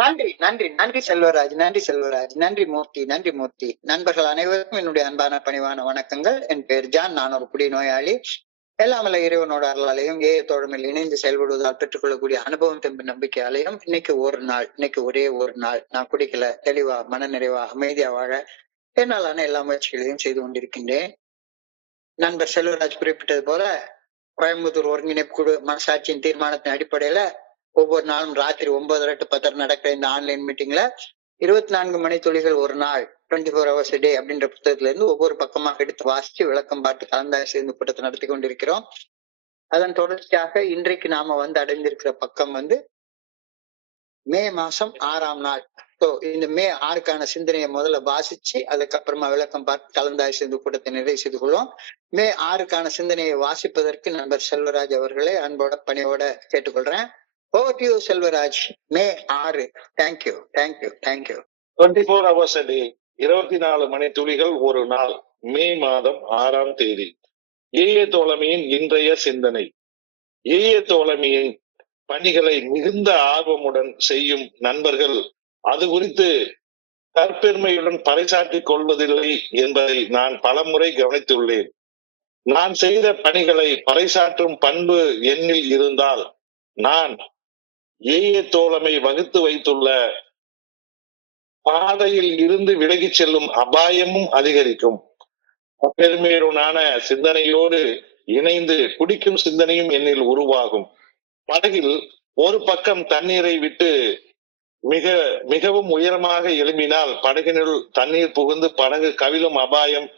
நன்றி நன்றி நன்றி செல்வராஜ், நன்றி செல்வராஜ், நன்றி மூர்த்தி, நன்றி மூர்த்தி. நண்பர்கள் அனைவருக்கும் என்னுடைய அன்பான பணிவான வணக்கங்கள். என் பேர் ஜான், நான் ஒரு குடிநோயாளி. எல்லாம் வல்ல இறைவனோட அருளாலையும் ஏ தோழமையில் இணைந்து செயல்படுவதால் பெற்றுக்கொள்ளக்கூடிய அனுபவம் தெம்பு நம்பிக்கையாலையும் இன்னைக்கு ஒரே ஒரு நாள் நான் குடிக்கல, தெளிவா மன நிறைவா அமைதியா வாழ என்னாலான எல்லா முயற்சிகளையும் செய்து கொண்டிருக்கின்றேன். நண்பர் செல்வராஜ் குறிப்பிட்டது போல கோயம்புத்தூர் ஒருங்கிணைப்பு குழு மனசாட்சியின் தீர்மானத்தின் அடிப்படையில ஒவ்வொரு நாளும் ராத்திரி 9:30 to 10:30 நடக்கிற இந்த ஆன்லைன் மீட்டிங்ல 24 மணி துளிகள் ஒரு நாள் 24 hours a day அப்படின்ற புத்தகத்துல இருந்து ஒவ்வொரு பக்கமாக எடுத்து வாசிச்சு விளக்கம் பார்த்து கலந்தாய்வு செய்து கூட்டத்தை நடத்தி கொண்டிருக்கிறோம். அதன் தொடர்ச்சியாக இன்றைக்கு நாம அடைந்திருக்கிற பக்கம் மே மாசம் 6ஆம் நாள். இந்த மே 6க்கான சிந்தனையை முதல்ல வாசிச்சு அதுக்கப்புறமா விளக்கம் பார்த்து கலந்தாய்வு செய்து கூட்டத்தை நிறைவு செய்து கொள்வோம். மே 6க்கான சிந்தனையை வாசிப்பதற்கு நண்பர் செல்வராஜ் அவர்களை அன்போட பணியோட கேட்டுக்கொள்றேன். Over to you, Selvaraj. May 6. Thank you thank you thank you. 24 hours a day, 24 மணி துளிகள் ஒரு நாள், மே மாதம் 6ஆம் தேதி. ஏஏ தோழமையின் இன்றைய சிந்தனை. ஏஏ தோழமையின் பணிகளை மிகுந்த ஆர்வமுடன் செய்யும் நண்பர்கள் அது குறித்து தற்பெருமையுடன் பறைசாற்றிக் கொள்வதில்லை என்பதை நான் பலமுறை கவனித்துள்ளேன். நான் செய்த பணிகளை பறைசாற்றும் பண்பு என்னில் இருந்தால் நான் ஏஏ தோழமை வகுத்து வைத்துள்ள பாதையில் இருந்து விலகிச் செல்லும் அபாயமும் அதிகரிக்கும். பெருமையுடனான சிந்தனையோடு இணைந்து குடிக்கும் சிந்தனையும் என்னில் உருவாகும். படகில் ஒரு பக்கம் தண்ணீரை விட்டு மிகவும் உயரமாக எழும்பினால் படகினுள் தண்ணீர் புகுந்து படகு கவிழும் அபாயம்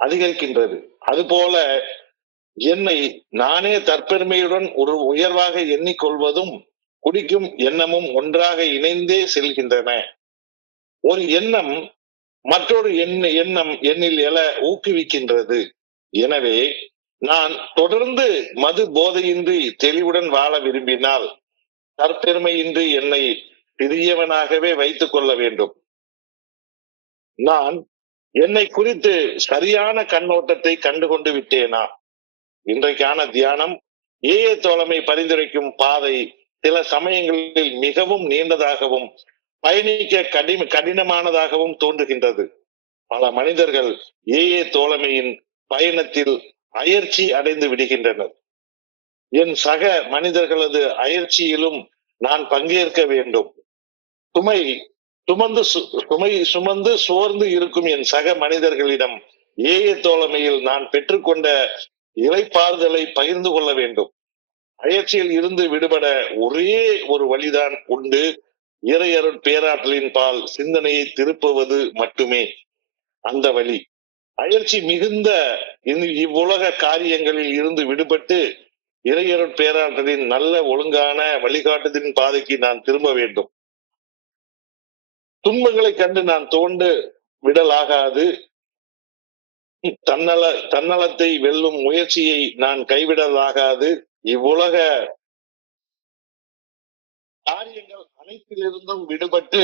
அதிகரிக்கின்றது. அதுபோல என்னை நானே தற்பெருமையுடன் ஒரு உயர்வாக எண்ணிக்கொள்வதும் குடிக்கும் எண்ணமும் ஒன்றாக இணைந்தே செல்கின்றன. ஒரு எண்ணம் மற்றொரு எண்ணம் என்னில் எழ ஊக்குவிக்கின்றது. எனவே நான் தொடர்ந்து மது போதையின்றி தெளிவுடன் வாழ விரும்பினால் தற்பெருமையின்றி என்னை பெரியவனாகவே வைத்துக் கொள்ள வேண்டும். நான் என்னை குறித்து சரியான கண்ணோட்டத்தை கண்டுகொண்டு விட்டேனா? இன்றைக்கான தியானம் ஏஏ தோழமை பரிந்துரைக்கும் பாதை சில சமயங்களில் மிகவும் நீண்டதாகவும் பயணிக்க கடினமானதாகவும் தோன்றுகின்றது. பல மனிதர்கள் ஏஏ தோழமையின் பயணத்தில் அயற்சி அடைந்து விடுகின்றனர். என் சக மனிதர்களது அயற்சியிலும் நான் பங்கேற்க வேண்டும். சுமை சுமந்து சோர்ந்து இருக்கும் என் சக மனிதர்களிடம் ஏஏ தோழமையில் நான் பெற்றுக்கொண்ட இளைப்பாறுதலை பகிர்ந்து கொள்ள வேண்டும். அயற்சியில் இருந்து விடுபட ஒரே ஒரு வழிதான் உண்டு, இறையருட் பேராற்றலின் பால் சிந்தனையை திருப்புவது மட்டுமே அந்த வழி. அயற்சி மிகுந்த இவ்வுலக காரியங்களில் இருந்து விடுபட்டு இறையருட் பேராற்றலின் நல்ல ஒழுங்கான வழிகாட்டுதலின் பாதைக்கு நான் திரும்ப வேண்டும். துன்பங்களை கண்டு நான் தோண்டு விடலாகாது. தன்னலத்தை வெல்லும் முயற்சியை நான் கைவிடலாகாது. இவ்வுலக காரியங்கள் அனைத்திலிருந்தும் விடுபட்டு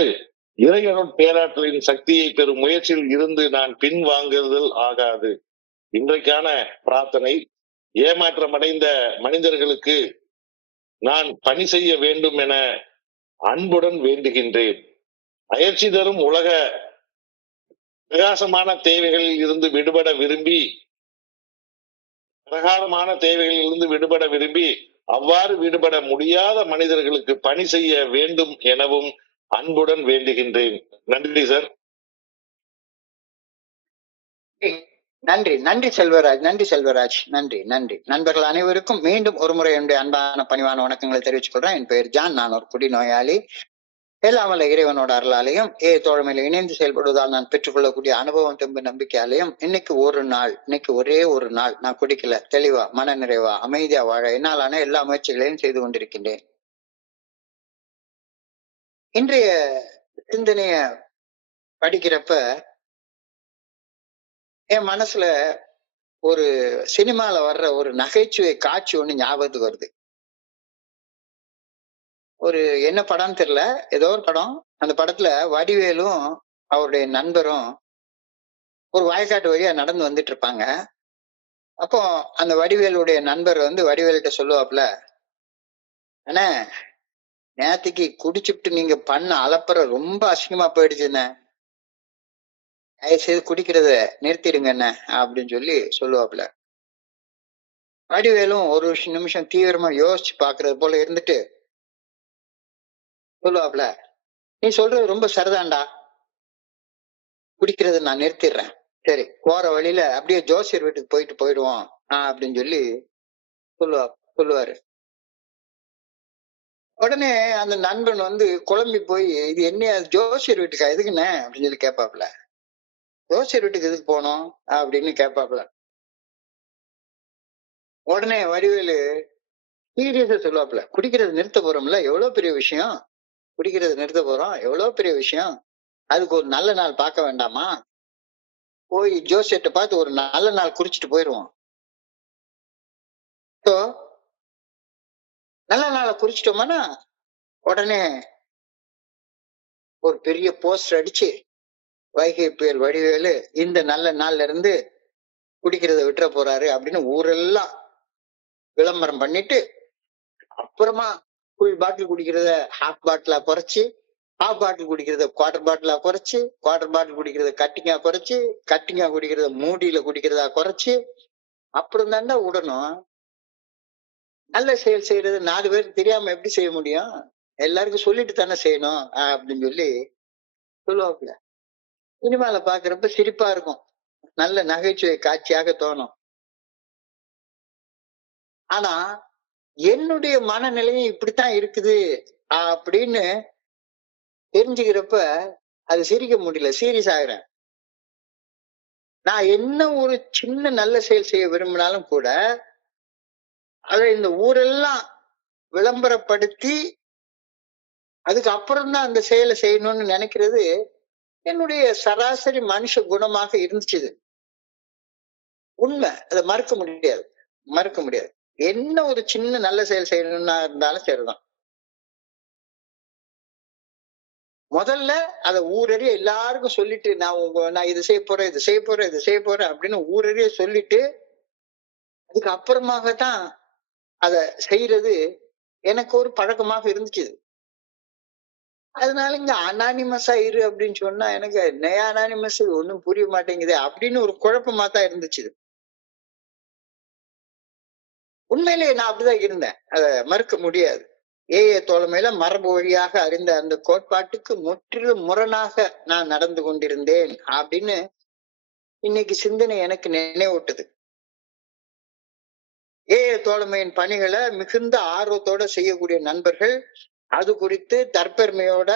இறையருட் பேராற்றலின் சக்தியை பெறும் முயற்சியில் இருந்து நான் பின்வாங்குதல் ஆகாது. இன்றைக்கான பிரார்த்தனை: ஏமாற்றமடைந்த மனிதர்களுக்கு நான் பணி செய்ய வேண்டும் என அன்புடன் வேண்டுகின்றேன். அயற்சி தரும் உலக பிரகாசமான தேவைகளில் இருந்து விடுபட விரும்பி அவ்வாறு விடுபட முடியாத மனிதர்களுக்கு பணி செய்ய வேண்டும் எனவும் அன்புடன் வேண்டுகின்றேன். நன்றி சார். நன்றி நன்றி செல்வராஜ், நன்றி செல்வராஜ், நன்றி நன்றி. நண்பர்கள் அனைவருக்கும் மீண்டும் ஒரு முறை என்னுடைய அன்பான பணிவான வணக்கங்களை தெரிவித்துக் கொள்றேன். என் பெயர் ஜான், நான் ஒரு குடிநோயாளி. எல்லாம் வல்ல இறைவனோட அருளாலையும் தோழமையில இணைந்து செயல்படுவதால் நான் பெற்றுக்கொள்ளக்கூடிய அனுபவம் தெம்பு நம்பிக்கையாலையும் இன்னைக்கு ஒரே ஒரு நாள் நான் குடிக்கல, தெளிவா மன நிறைவா அமைதியா வாழ என்னாலான எல்லா முயற்சிகளையும் செய்து கொண்டிருக்கின்றேன். இன்றைய சிந்தனைய படிக்கிறப்ப என் மனசுல ஒரு சினிமால வர்ற ஒரு நகைச்சுவை காட்சி ஒண்ணு ஞாபகத்துக்கு வருது. ஒரு என்ன படம்னு தெரியல, ஏதோ ஒரு படம். அந்த படத்துல வடிவேலும் அவருடைய நண்பரும் ஒரு வயக்காட்டு வழியா நடந்து வந்துட்டு இருப்பாங்க. அப்போ அந்த வடிவேலுடைய நண்பர் வடிவேல்கிட்ட சொல்லுவாப்ல, அண்ணே நேத்துக்கு குடிச்சுட்டு நீங்க பண்ண அலப்பற ரொம்ப அசிங்கமா போயிடுச்சுண்ணே, தயவு செய்து குடிக்கிறத நிறுத்திடுங்கண்ணே அப்படின்னு சொல்லி சொல்லுவாப்புல. வடிவேலும் ஒரு நிமிஷம் தீவிரமா யோசிச்சு பாக்குறது போல இருந்துட்டு சொல்லுவாப்புல, நீ சொல்றது ரொம்ப சரிதான்டா, குடிக்கிறத நான் நிறுத்திடுறேன். சரி, போற வழியில அப்படியே ஜோசியர் வீட்டுக்கு போயிடுவோம் அப்படின்னு சொல்லி சொல்லுவா சொல்லுவாரு. உடனே அந்த நண்பன் வந்து குழம்பி போய், இது என்ன ஜோசியர் வீட்டுக்கா, எதுக்குண்ணே அப்படின்னு சொல்லி கேட்பாப்புல. ஜோசியர் வீட்டுக்கு எதுக்கு போனோம் அப்படின்னு கேட்பாப்புல. உடனே வடிவேலு சீரியஸா சொல்லுவாப்புல, குடிக்கிறது நிறுத்த போறோம்ல, எவ்வளவு பெரிய விஷயம், குடிக்கிறது நிறுத்த போறோம், எவ்வளவு பெரிய விஷயம், அதுக்கு ஒரு நல்ல நாள் பார்க்க வேண்டாமா, போய் ஜோசியர்ட்ட பார்த்து ஒரு நல்ல நாள் குறிச்சிட்டு போயிடுவோம். ஸோ நல்ல நாளை குறிச்சிட்டோம்னா உடனே ஒரு பெரிய போஸ்டர் அடிச்சு, வைகை புயல் வடிவேலு இந்த நல்ல நாள்ல இருந்து குடிக்கிறத விட்டுற போறாரு அப்படின்னு ஊரெல்லாம் விளம்பரம் பண்ணிட்டு, அப்புறமா ஃபுல் பாட்டில் குடிக்கிறத ஹாஃப் பாட்டிலா குறைச்சு, ஹாஃப் பாட்டில் குடிக்கிறத குவார்டர் பாட்டிலா குறைச்சு, குவார்டர் பாட்டில் குடிக்கிறத கட்டிங்கா குறைச்சு, கட்டிங்கா குடிக்கிறத மூடியில குடிக்கிறதா குறைச்சு, அப்புறம் தாண்டா விடணும். நல்ல செயல் செய்யறது 4 பேருக்கு தெரியாம எப்படி செய்ய முடியும், எல்லாருக்கும் சொல்லிட்டு தானே செய்யணும் அப்படின்னு சொல்லி சொல்லுவாப்புல. சினிமால பாக்குறப்ப சிரிப்பா இருக்கும், நல்ல நகைச்சுவை காட்சியாக தோணும். ஆனா என்னுடைய மனநிலையும் இப்படித்தான் இருக்குது அப்படின்னு தெரிஞ்சுக்கிறப்ப அது சிரிக்க முடியல, சீரியஸ் ஆகுறேன். நான் என்ன ஒரு சின்ன நல்ல செயல் செய்ய விரும்பினாலும் கூட அதை இந்த ஊரெல்லாம் விளம்பரப்படுத்தி அதுக்கு அப்புறம் தான் அந்த செயலை செய்யணும்னு நினைக்கிறது என்னுடைய சராசரி மனுஷ குணமாக இருந்துச்சு. உண்மை, அதை மறுக்க முடியாது, மறுக்க முடியாது. என்ன ஒரு சின்ன நல்ல செயல் செய்யணும்னா இருந்தாலும் சரிதான், முதல்ல அதை ஊரறிய எல்லாருக்கும் சொல்லிட்டு, நான் இது செய்ய போறேன், இது செய்ய போறேன், இது செய்ய போறேன் அப்படின்னு ஊரறிய சொல்லிட்டு அதுக்கு அப்புறமாகத்தான் அதை செய்யறது எனக்கு ஒரு பழக்கமாக இருந்துச்சு. அதனால இங்க அனானிமஸா இரு அப்படின்னு சொன்னா எனக்கு அனானிமஸ் ஒண்ணும் புரிய மாட்டேங்குது அப்படின்னு ஒரு குழப்பமா தான் இருந்துச்சு. உண்மையிலேயே நான் அப்படிதான் இருந்தேன், அதை மறுக்க முடியாது. ஏஏ தோழமையில மரபு வழியாக அறிந்த அந்த கோட்பாட்டுக்கு முற்றிலும் முரணாக நான் நடந்து கொண்டிருந்தேன் அப்படின்னு இன்னைக்கு சிந்தனை எனக்கு நினைவூட்டுது. ஏஏ தோழமையின் பணிகளை மிகுந்த ஆர்வத்தோட செய்யக்கூடிய நண்பர்கள் அது குறித்து தற்பெருமையோட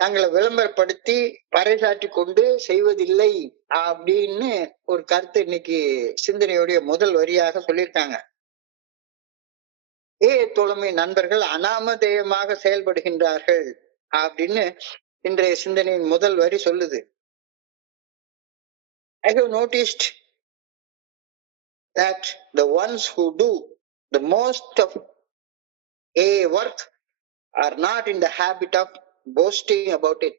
தங்களை விளம்பரப்படுத்தி பறைசாற்றி கொண்டு செய்வதில்லை அப்படின்னு ஒரு கருத்து இன்னைக்கு சிந்தனையுடைய முதல் வரியாக சொல்லியிருக்காங்க. தோழமை நண்பர்கள் அனாமதேயமாக செயல்படுகின்றார்கள் அப்படின்னு இன்றைய சிந்தனையின் முதல் வரி சொல்லுது. I have noticed that the ones who do the most of a work are not in the habit of boasting about it.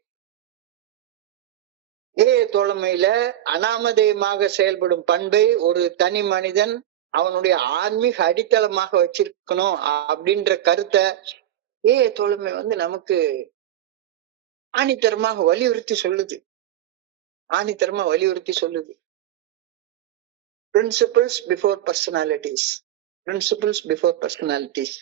தோழமையில அனாமதேயமாக செயல்படும் பண்பை ஒரு தனி மனிதன் அவனுடைய ஆன்மீக அடித்தளமாக வச்சிருக்கணும் அப்படின்ற கருத்தை தோழமை வந்து நமக்கு ஆணித்தரமாக வலியுறுத்தி சொல்லுது, ஆணித்தரமா வலியுறுத்தி சொல்லுது. Principles before personalities, principles before personalities.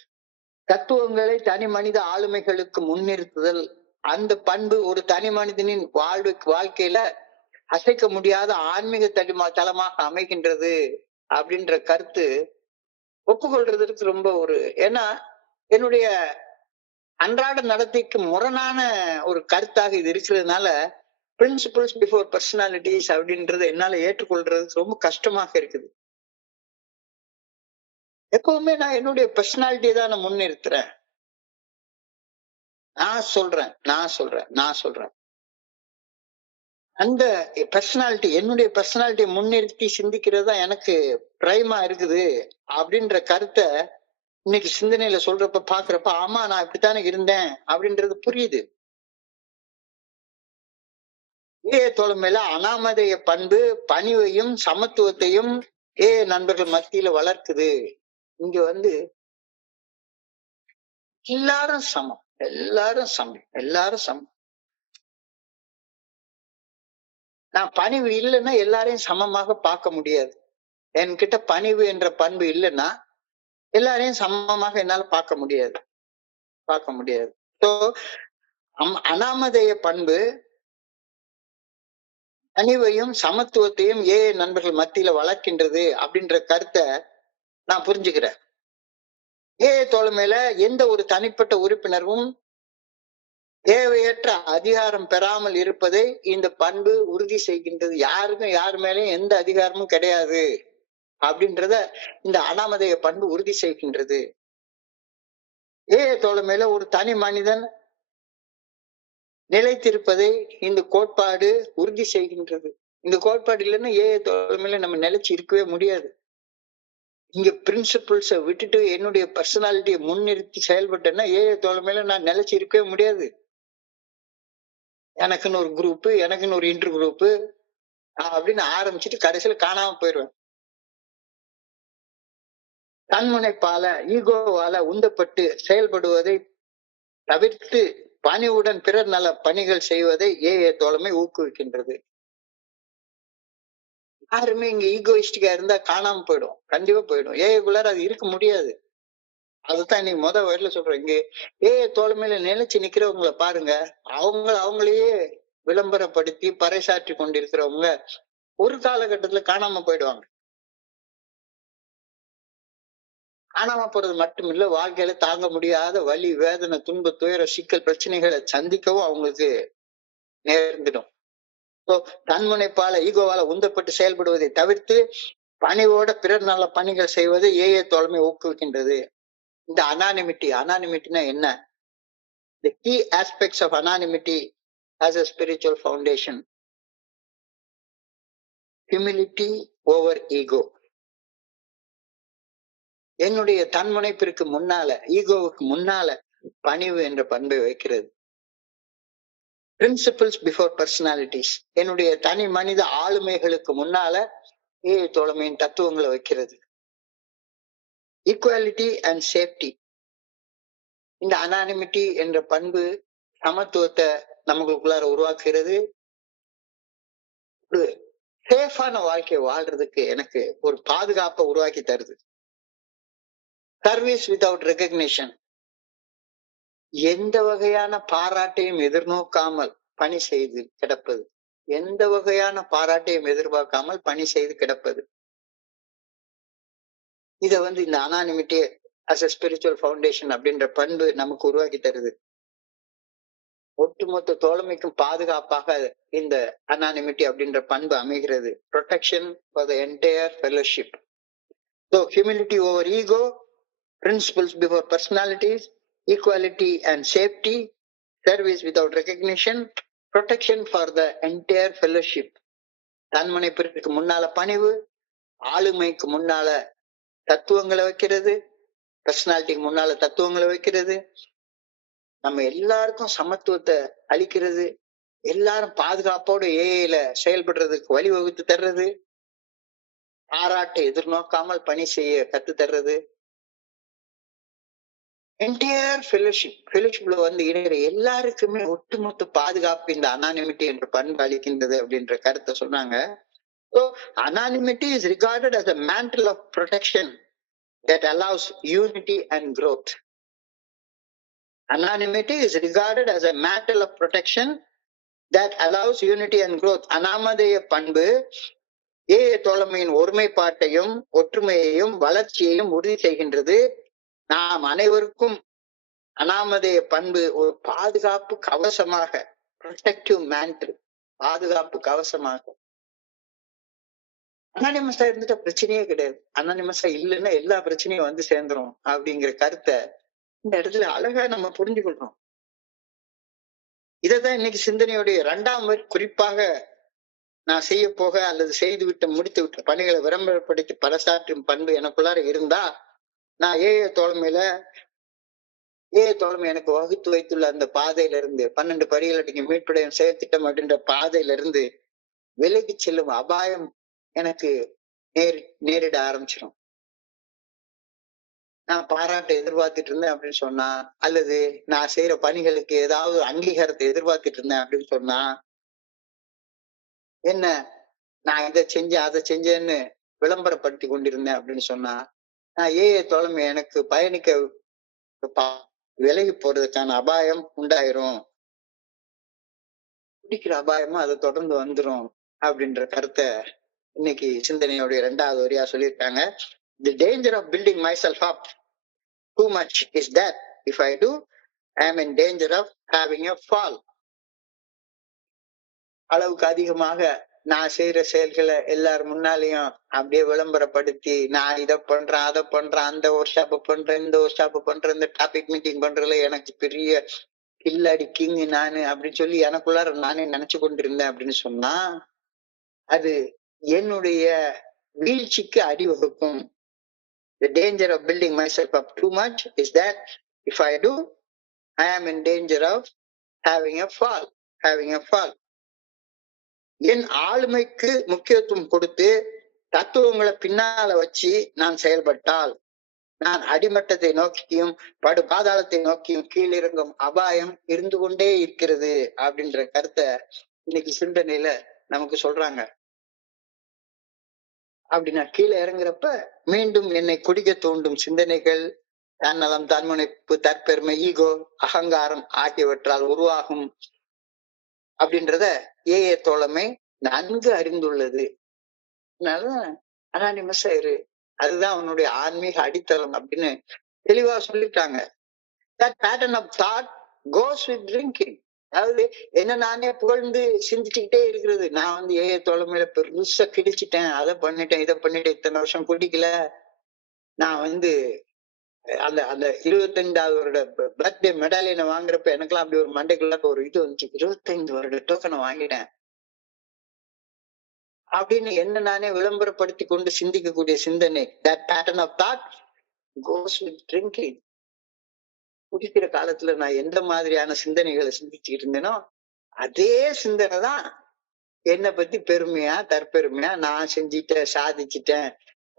தத்துவங்களை தனி மனித ஆளுமைகளுக்கு முன்னிறுத்துதல், அந்த பண்பு ஒரு தனி மனிதனின் வாழ்க்கையில அசைக்க முடியாத ஆன்மீக தளமாக அமைகின்றது அப்படின்ற கருத்து ஒப்புக்கொள்றதுக்கு ரொம்ப ஒரு, ஏன்னா என்னுடைய அன்றாட நடத்தைக்கு முரணான ஒரு கருத்தாக இது இருக்கிறதுனால பிரின்சிபிள்ஸ் பிஃபோர் பர்சனாலிட்டிஸ் அப்படின்றது என்னால ஏற்றுக்கொள்றதுக்கு ரொம்ப கஷ்டமாக இருக்குது. எப்பவுமே நான் என்னுடைய பர்சனாலிட்டியை தான் நான் முன்னிறுத்துறேன். நான் சொல்றேன் அந்த பர்சனாலிட்டி, என்னுடைய பர்சனாலிட்டியை முன்னிறுத்தி சிந்திக்கிறது தான் எனக்கு பிரைமா இருக்குது அப்படின்ற கருத்தை இன்னைக்கு சிந்தனையில சொல்றப்ப பாக்குறப்ப ஆமா நான் இப்படித்தானே இருந்தேன் அப்படின்றது புரியுது. தோழமையில அனாமதேய பண்பு பணிவையும் சமத்துவத்தையும் நண்பர்கள் மத்தியில வளர்க்குது. இங்க வந்து எல்லாரும் சமம், எல்லாரும் சமம், எல்லாரும் சமம். நான் பணிவு இல்லைன்னா எல்லாரையும் சமமாக பார்க்க முடியாது. என்கிட்ட பணிவு என்ற பண்பு இல்லைன்னா எல்லாரையும் சமமாக என்னால பார்க்க முடியாது, பார்க்க முடியாது. சோ அனாமதேய பண்பு பணிவையும் சமத்துவத்தையும் நண்பர்கள் மத்தியில வளர்க்கின்றது அப்படின்ற கருத்தை நான் புரிஞ்சுக்கிறேன். தோழமையில எந்த ஒரு தனிப்பட்ட உறுப்பினரும் தேவையற்ற அதிகாரம் பெறாமல் இருப்பதை இந்த பண்பு உறுதி செய்கின்றது. யாருக்கும் யார் மேலேயும் எந்த அதிகாரமும் கிடையாது அப்படின்றத இந்த அனாமதேய பண்பு உறுதி செய்கின்றது. தோழமையில ஒரு தனி மனிதன் நிலைத்திருப்பதை இந்த கோட்பாடு உறுதி செய்கின்றது. இந்த கோட்பாடு இல்லைன்னா தோழமையில நம்ம நிலைச்சு இருக்கவே முடியாது. இங்க பிரின்சிபிள்ஸ விட்டுட்டு என்னுடைய பர்சனாலிட்டியை முன்னிறுத்தி செயல்பட்டேன்னா தோழமையில நான் நிலைச்சு இருக்கவே முடியாது. எனக்குன்னு ஒரு குரூப், எனக்குன்னு ஒரு இன்டர் குரூப் அப்படின்னு ஆரம்பிச்சுட்டு கடைசியில காணாம போயிடுவேன். தன்முனைப்பால ஈகோவால உந்தப்பட்டு செயல்படுவதை தவிர்த்து பணிவுடன் பிறர் நல பணிகள் செய்வதை தோழமை ஊக்குவிக்கின்றது. யாருமே இங்க ஈகோயிஸ்டிக்கா இருந்தா காணாம போயிடும், கண்டிப்பா போயிடும். குள்ளார அது இருக்க முடியாது. அதுதான் இன்னைக்கு வயதுல சொல்றேன். இங்க தோழமையில நிலைச்சு நிக்கிறவங்களை பாருங்க, அவங்களையே விளம்பரப்படுத்தி பறைசாற்றி கொண்டிருக்கிறவங்க ஒரு காலகட்டத்துல காணாம போயிடுவாங்க. காணாம போறது மட்டும் இல்ல, வாழ்க்கையில தாங்க முடியாத வலி, வேதனை, துன்ப, துயர, சிக்கல், பிரச்சனைகளை சந்திக்கவும் அவங்களுக்கு நேர்ந்துடும். தன்முனைப்பால ஈகோவால உந்தப்பட்டு செயல்படுவதை தவிர்த்து பணிவோட பிறர் நல பணிகள் செய்வது தோழமை ஊக்குவிக்கின்றது. இந்த அனானிமிட்டினா என்ன? The key aspects of anonymity as a spiritual foundation. Humility over ego. என்னுடைய தன்முனைப்பிற்கு முன்னால, ஈகோவுக்கு முன்னால பணிவு என்ற பண்பை வைக்கிறது. Principles before personalities. என்னுடைய தனி மனித ஆளுமைகளுக்கு முன்னால தோழமையின் தத்துவங்களை வைக்கிறது. Equality and safety. இந்த அனானிமிட்டி என்ற பண்பு சமத்துவத்தை நமக்குள்ளார உருவாக்குகிறது. ஒரு சேஃபான வாழ்க்கையை வாழ்றதுக்கு எனக்கு ஒரு பாதுகாப்பை உருவாக்கி தருது. Service without recognition. எந்த வகையான பாராட்டையும் எதிர்நோக்காமல் பணி செய்து கிடப்பது. எந்த வகையான பாராட்டையும் எதிர்பார்க்காமல் பணி செய்து கிடப்பது. இத இந்த anonymity as a spiritual foundation அப்படின்ற பண்பு நமக்கு உருவாக்கி தருது. ஒட்டுமொத்த தோழமைக்கும் பாதுகாப்பாக இந்த அனானிமிட்டி அப்படின்ற பண்பு அமைகிறது. Protection for the entire fellowship. So humility over ego, principles before personalities, equality and safety, service without recognition, protection for the entire fellowship. தன்முனைப்பிற்கு முன்னால பணிவு, ஆளுமைக்கு முன்னால தத்துவங்களை வைக்கிறது, பர்சனாலிட்டிக்கு முன்னால தத்துவங்களை வைக்கிறது, நம்ம எல்லாருக்கும் சமத்துவத்தை அளிக்கிறது, எல்லாரும் பாதுகாப்போடு செயல்படுறதுக்கு வழிவகுத்து தர்றது, பாராட்டை எதிர்நோக்காமல் பணி செய்ய கத்து தர்றது, என்டையர் ஃபெலோஷிப்ல இணைகிற எல்லாருக்குமே ஒட்டுமொத்த பாதுகாப்பு இந்த அனானிமிட்டி என்ற பண்பு அளிக்கின்றது அப்படின்ற கருத்தை சொன்னாங்க. So anonymity is regarded as a mantle of protection that allows unity and growth. Anonymity is regarded as a mantle of protection that allows unity and growth. அனாமதேய பண்பு தோழமையின் ஒருமைப்பாட்டையும் ஒற்றுமையையும் வளர்ச்சியையும் உறுதி செய்கின்றது. நாம் அனைவருக்கும் அனாமதேய பண்பு ஒரு பாதுகாப்பு கவசமாக, ப்ரொடெக்டிவ் மேண்டில், பாதுகாப்பு கவசமாக. அனானிமஸா இருந்துட்டா பிரச்சனையே கிடையாது. அனானிமஸா இல்லைன்னா எல்லா பிரச்சனையும் சேர்ந்துரும் அப்படிங்கிற கருத்தை இந்த இடத்துல அழகா நம்ம புரிஞ்சுக்கொள்றோம். இதைதான் இன்னைக்கு சிந்தனையுடைய 2ஆம் குறிப்பாக நான் செய்ய போக அல்லது செய்து விட்டு முடித்து விட்ட பணிகளை விளம்பரப்படுத்தி பறைசாற்றும் பண்பு எனக்குள்ளார இருந்தா, நான் தோழமையில தோழமை எனக்கு வகுத்து வைத்துள்ள அந்த பாதையில இருந்து 12 படிகள் நீங்க மீட்புடையும் செயல் திட்டம் அப்படின்ற பாதையில இருந்து விலகி செல்லும் அபாயம் எனக்கு நேரிட ஆரம்பிச்சிடும். நான் பாராட்டை எதிர்பார்த்துட்டு இருந்தேன் அப்படின்னு சொன்னா, அல்லது நான் செய்யற பணிகளுக்கு ஏதாவது அங்கீகாரத்தை எதிர்பார்த்துட்டு இருந்தேன் அப்படின்னு சொன்னா, என்ன நான் இதை செஞ்சேன் அதை செஞ்சேன்னு விளம்பரப்படுத்தி கொண்டிருந்தேன் அப்படின்னு சொன்னா, நான் தோழமை எனக்கு பயணிக்க விலகி போறதுக்கான அபாயம் உண்டாயிரும், பிடிக்கிற அபாயமும் அதை தொடர்ந்து வந்துரும் அப்படின்ற கருத்தை இன்னைக்கு சிந்தனையுடைய 2வது வரியா சொல்லியிருக்காங்க. The danger of building myself up too much is that if I do, I am in danger of having a fall. அளவுக்கு அதிகமாக நான் செய்யற செயல்களை எல்லாரும் முன்னாலையும் அப்படியே விளம்பரப்படுத்தி, நான் இதை பண்றேன் அதை பண்றேன், அந்த ஒர்க் ஷாப் பண்றேன் இந்த ஒர்க் ஷாப் பண்றேன், இந்த டாபிக் மீட்டிங் பண்றதுல எனக்கு பெரிய கில்லாடி கிங் நானு அப்படின்னு சொல்லி எனக்குள்ளார நானே நினைச்சு கொண்டிருந்தேன் அப்படின்னு சொன்னா, அது என்னுடைய வீழ்ச்சிக்கு அடிவகுக்கும். The danger of building myself up too much is that if I do, I am in danger of having a fall. என் ஆளுமைக்கு முக்கியத்துவம் கொடுத்து தத்துவங்களை பின்னால வச்சு நான் செயல்பட்டால், நான் அடிமட்டத்தை நோக்கியும் படு பாதாளத்தை நோக்கியும் கீழிறங்கும் அபாயம் இருந்து கொண்டே இருக்கிறது அப்படின்ற கருத்தை இன்னைக்கு சிந்தனையில நமக்கு சொல்றாங்க. அப்படி நான் கீழே இறங்குறப்ப மீண்டும் என்னை குடிக்க தூண்டும் சிந்தனைகள், தன்னலம், தன்முனைப்பு, தற்பெருமை, ஈகோ, அகங்காரம் ஆகியவற்றால் உருவாகும் அப்படின்றத தோழமை நன்கு அறிந்துள்ளது. அனானிமஸா இரு, அதுதான் அவனுடைய ஆன்மீக அடித்தளம் அப்படின்னு தெளிவா சொல்லிட்டாங்க. That pattern of thought goes with drinking. அதாவது என்ன நானே புகழ்ந்து சிந்திச்சுக்கிட்டே இருக்கிறது. நான் வந்து தோழமையில பெருசா கிழிச்சிட்டேன், அதை பண்ணிட்டேன் இதை பண்ணிட்டேன், இத்தனை வருஷம் குடிக்கல, நான் வந்து அந்த அந்த 25வது வருட பர்த்டே மெடாலியனை வாங்குறப்ப எனக்கெல்லாம் அப்படி ஒரு மண்டைக்குள்ள ஒரு இது வந்துச்சு, 25 வருட டோக்கனை வாங்கிட்டேன் அப்படின்னு என்ன நானே விளம்பரப்படுத்தி கொண்டு சிந்திக்கக்கூடிய சிந்தனை. That pattern of thought goes with drinking. குடிக்கிற காலத்துல நான் எந்த மாதிரியான சிந்தனைகளை சிந்திச்சுட்டு இருந்தேனோ அதே சிந்தனை தான் என்னை பத்தி பெருமையா தற்பெருமையா நான் செஞ்சிட்டேன் சாதிச்சிட்டேன்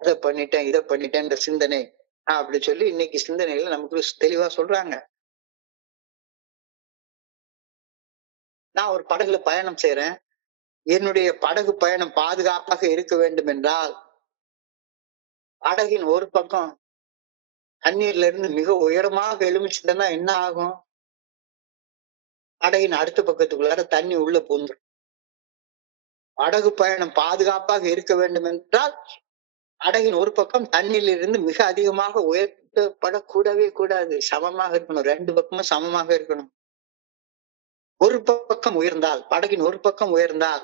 அதை பண்ணிட்டேன் இதை பண்ணிட்டேன்ற சிந்தனை அப்படி சொல்லி இன்னைக்கு சிந்தனைகளை நமக்கு தெளிவா சொல்றாங்க. நான் ஒரு படகுல பயணம் செய்யறேன், என்னுடைய படகு பயணம் பாதுகாப்பாக இருக்க வேண்டும் என்றால் படகின் ஒரு பக்கம் தண்ணீர்ல இருந்து மிக உயரமாக எழுமிச்சுட்டேன்னா என்ன ஆகும்? படகின் அடுத்த பக்கத்துக்குள்ளார தண்ணி உள்ள பூந்துரும். படகு பயணம் பாதுகாப்பாக இருக்க வேண்டும் என்றால் படகின் ஒரு பக்கம் தண்ணீரில் இருந்து மிக அதிகமாக உயர்த்தப்படக்கூடவே கூடாது, சமமாக இருக்கணும், 2 பக்கமும் சமமாக இருக்கணும். ஒரு பக்கம் உயர்ந்தால், படகின் ஒரு பக்கம் உயர்ந்தால்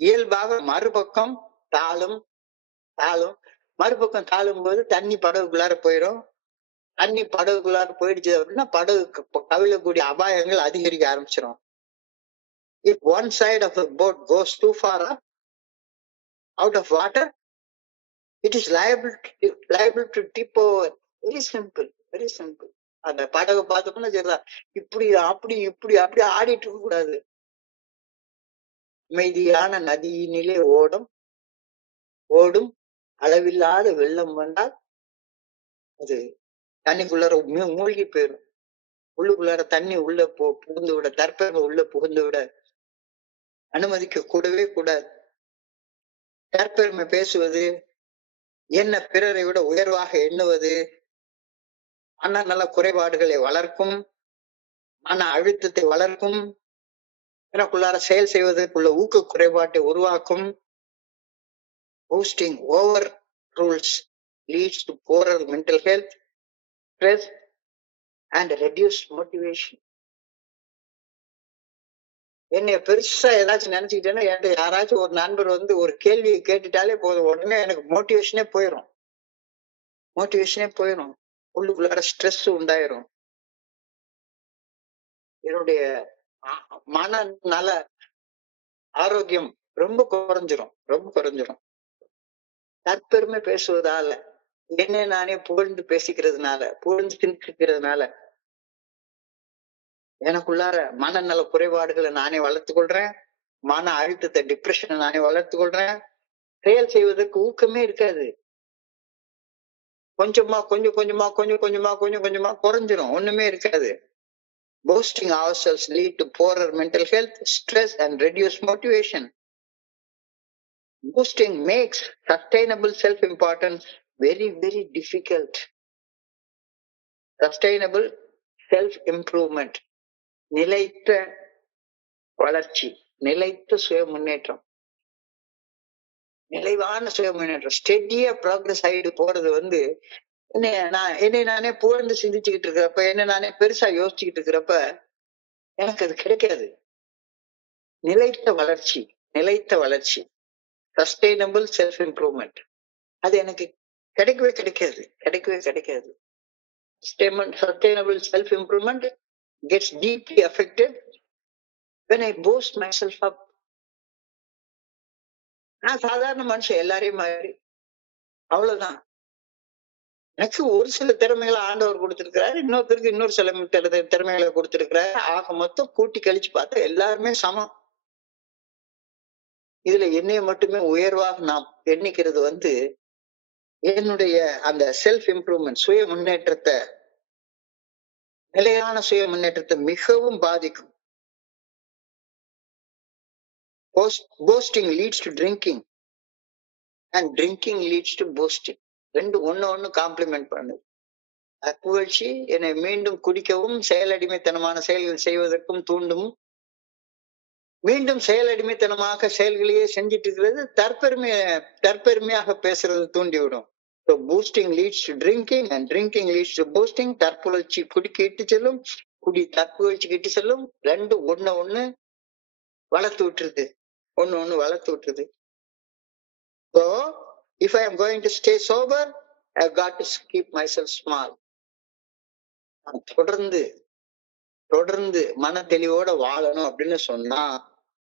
இயல்பாக மறுபக்கம் தாழும். மறுபக்கம் தாழும் போது தண்ணி படகுக்குள்ளார போயிடும். தண்ணி படகுக்குள்ளார போயிடுச்சு அப்படின்னா படகு கவிழக்கூடிய அபாயங்கள் அதிகரிக்க ஆரம்பிச்சிடும். If one side of the boat goes too far up out of water, it is liable to tip over. Very simple. அந்த படகு பார்த்தோம்னா சரிதான், இப்படி அப்படி இப்படி அப்படி ஆடிட்டு இருக்க கூடாது. அமைதியான நதியினிலே ஓடும் அளவில்லாத வெள்ளம் வந்தால் அது தண்ணிக்குள்ளார மூழ்கி போயிடும். உள்ளுக்குள்ளார தண்ணி உள்ள புகுந்து விட, தற்பெருமை உள்ள புகுந்து விட அனுமதிக்க கூடவே கூடாது. தற்பெருமை பேசுவது, என்ன பிறரை விட உயர்வாக எண்ணுவது மனநல குறைபாடுகளை வளர்க்கும், மன அழுத்தத்தை வளர்க்கும், எனக்குள்ளார செயல் செய்வதற்குள்ள ஊக்க குறைபாட்டை உருவாக்கும். Boosting over rules leads to poorer mental health, stress and reduced motivation. என்னைய பெருசா ஏதாச்சும் நினைச்சுக்கிட்டேன்னா என்கிட்ட யாராச்சும் ஒரு நண்பர் வந்து ஒரு கேள்வியை கேட்டுட்டாலே போதும், உடனே எனக்கு மோட்டிவேஷனே போயிடும். உள்ளுக்குள்ளார ஸ்ட்ரெஸ் உண்டாயிரும். என்னுடைய மனநல ஆரோக்கியம் ரொம்ப குறைஞ்சிரும். தற்பெருமை பேசுவதால, என்னை நானே புகழ்ந்து பேசிக்கிறதுனால, புகழ்ந்து சிந்திக்கிறதுனால எனக்குள்ளார மனநல குறைபாடுகளை நானே வளர்த்துக் கொள்றேன். மன அழுத்தத்தை, டிப்ரெஷனை நானே வளர்த்துக் கொள்றேன். செயல் செய்வதற்கு ஊக்கமே இருக்காது. கொஞ்சம் கொஞ்சமா குறைஞ்சிரும். ஒண்ணுமே இருக்காது. Boasting ourselves lead to poorer mental health, stress, and reduced motivation. Boasting makes sustainable self-importance very, very difficult. Sustainable self-improvement, நிலைத்த வளர்ச்சி, நிலைத்த சுய முன்னேற்றம், நிலைவான சுய முன்னேற்றம், ஸ்டெடியா ப்ராக்ரஸ் ஆகிட்டு போறது என்னை நானே புகழ்ந்து சிந்திச்சுக்கிட்டு இருக்கிறப்ப, என்ன நானே பெருசா யோசிச்சுக்கிட்டு இருக்கிறப்ப எனக்கு அது கிடைக்காது. நிலைத்த வளர்ச்சி, நிலைத்த வளர்ச்சி, சஸ்டைனபிள் செல்ஃப் இம்ப்ரூவ்மெண்ட், அது எனக்கு கிடைக்கவே கிடைக்காது. Sustainable self improvement gets deeply affected when I boast myself up. நான் சாதாரண மனுஷன், எல்லாரையும் மாதிரி, அவ்வளவுதான். எனக்கு ஒரு சில திறமைகளை ஆண்டவர் கொடுத்திருக்கிறாரு, இன்னொருத்தருக்கு இன்னொரு சில திறமைகளை கொடுத்திருக்கிறாரு. ஆக மொத்தம் கூட்டி கழிச்சு பார்த்தா எல்லாருமே சமம். இதுல என்னைய மட்டுமே உயர்வாக நாம் எண்ணிக்கிறது என்னுடைய அந்த செல்ஃப் இம்ப்ரூவ்மெண்ட், சுய முன்னேற்றத்தை, நிலையான சுய முன்னேற்றத்தை மிகவும் பாதிக்கும். Boasting leads to drinking and drinking leads to boasting. ரெண்டு ஒண்ணு காம்ப்ளிமெண்ட் பண்ணுது. புகழ்ச்சி என்னை மீண்டும் குடிக்கவும் செயலடிமைத்தனமான செயல்கள் செய்வதற்கும் தூண்டும். மீண்டும் செயலடிமைத்தனமாக செயல்களையே செஞ்சிட்டு இருக்கிறது தற்பெருமையாக பேசுறது தூண்டிவிடும். So boosting leads to drinking and drinking leads to boasting. தற்புகழ்ச்சி குடிக்கு இட்டு செல்லும், குடி தற்புகழ்ச்சிக்கு இட்டு செல்லும். ரெண்டு ஒண்ணு வளர்த்து விட்டுருது, ஒண்ணு வளர்த்து விட்டுருது. So if I am going to stay sober, I have got to keep myself small. தொடர்ந்து மன தெளிவோட வாழணும் அப்படின்னு சொன்னா,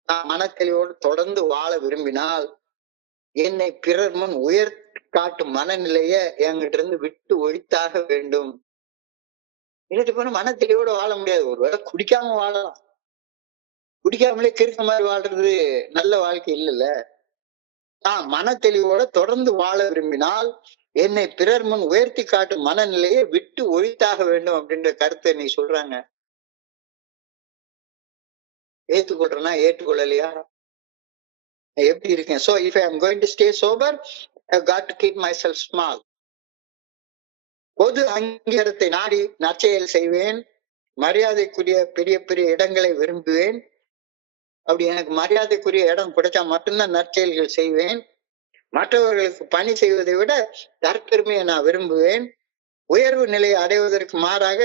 நான் மன தெளிவோடு தொடர்ந்து வாழ விரும்பினால் என்னை பிறர் முன் உயர்த்தி காட்டும் மனநிலைய என்கிட்ட இருந்து விட்டு ஒழித்தாக வேண்டும். இல்லாட்டி போன மன தெளிவோட வாழ முடியாது. ஒருவேளை குடிக்காம வாழலாம், குடிக்காமலே கிறுக்க மாதிரி வாழ்றது நல்ல வாழ்க்கை இல்லைல்ல. நான் மன தெளிவோட தொடர்ந்து வாழ விரும்பினால் என்னை பிறர் முன் உயர்த்தி காட்டும் மனநிலையை விட்டு ஒழித்தாக வேண்டும் அப்படின்ற கருத்தை நீ சொல்றாங்க. ஏற்றுக்கொள்றேன்னா ஏற்றுக்கொள்ளலையா, எப்படி இருக்கேன்? So if I am going to stay sober, I have got to keep myself small. பொது அங்கீகாரத்தை நாடி நற்செயல் செய்வேன், மரியாதைக்குரிய பெரிய பெரிய இடங்களை விரும்புவேன். அப்படி எனக்கு மரியாதைக்குரிய இடம் கிடைச்சா மட்டும்தான் நற்செயல்கள் செய்வேன். மற்றவர்களுக்கு பணி செய்வதை விட தற்பெருமையை நான் விரும்புவேன். உயர்வு நிலையை அடைவதற்கு மாறாக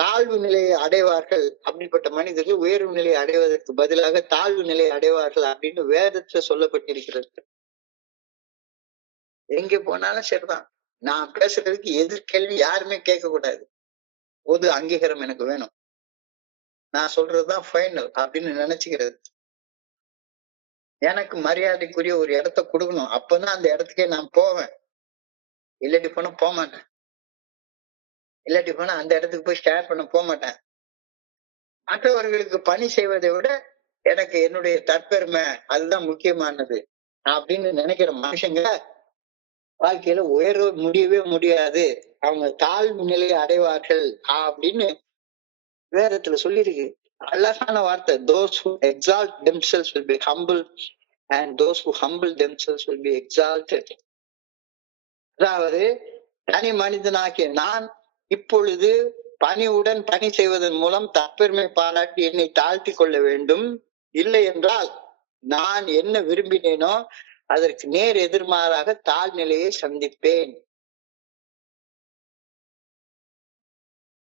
தாழ்வு நிலையை அடைவார்கள். அப்படிப்பட்ட மனிதர்கள் உயர்வு நிலையை அடைவதற்கு பதிலாக தாழ்வு நிலையை அடைவார்கள் அப்படின்னு வேதத்துல சொல்லப்பட்டிருக்கிறது. எங்க போனாலும் சரிதான், நான் பேசுறதுக்கு எதிர்கேள்வி யாருமே கேட்க கூடாது. பொது அங்கீகாரம் எனக்கு வேணும், நான் சொல்றதுதான் ஃபைனல் அப்படின்னு நினைச்சுக்கிறது. எனக்கு மரியாதைக்குரிய ஒரு இடத்த கொடுக்கணும், அப்பதான் அந்த இடத்துக்கே நான் போவேன். இல்லாட்டி போனா போக மாட்டேன். இல்லாட்டி போனா அந்த இடத்துக்கு போய் ஷேர் பண்ண போக மாட்டேன். மற்றவர்களுக்கு பணி செய்வதை விட எனக்கு என்னுடைய தற்பெருமை அதுதான் முக்கியமானது அப்படின்னு நினைக்கிற மனுஷங்க வாழ்க்கையில உயர முடியவே முடியாது. அவங்க தாழ்வு நிலையை அடைவார்கள் அப்படின்னு வேதத்துல சொல்லியிருக்கு. அழகான வார்த்தை. Those who exalt themselves will be humbled and those who humble themselves will be exalted. அதாவது தனி மனிதனாகிய நான் இப்பொழுது பணிவுடன் பணி செய்வதன் மூலம் தற்பெருமை பாராட்டி என்னை தாழ்த்தி கொள்ள வேண்டும். இல்லை என்றால் நான் என்ன விரும்பினேனோ அதற்கு நேர் எதிர்மாறாக தாழ்நிலையை சந்திப்பேன்.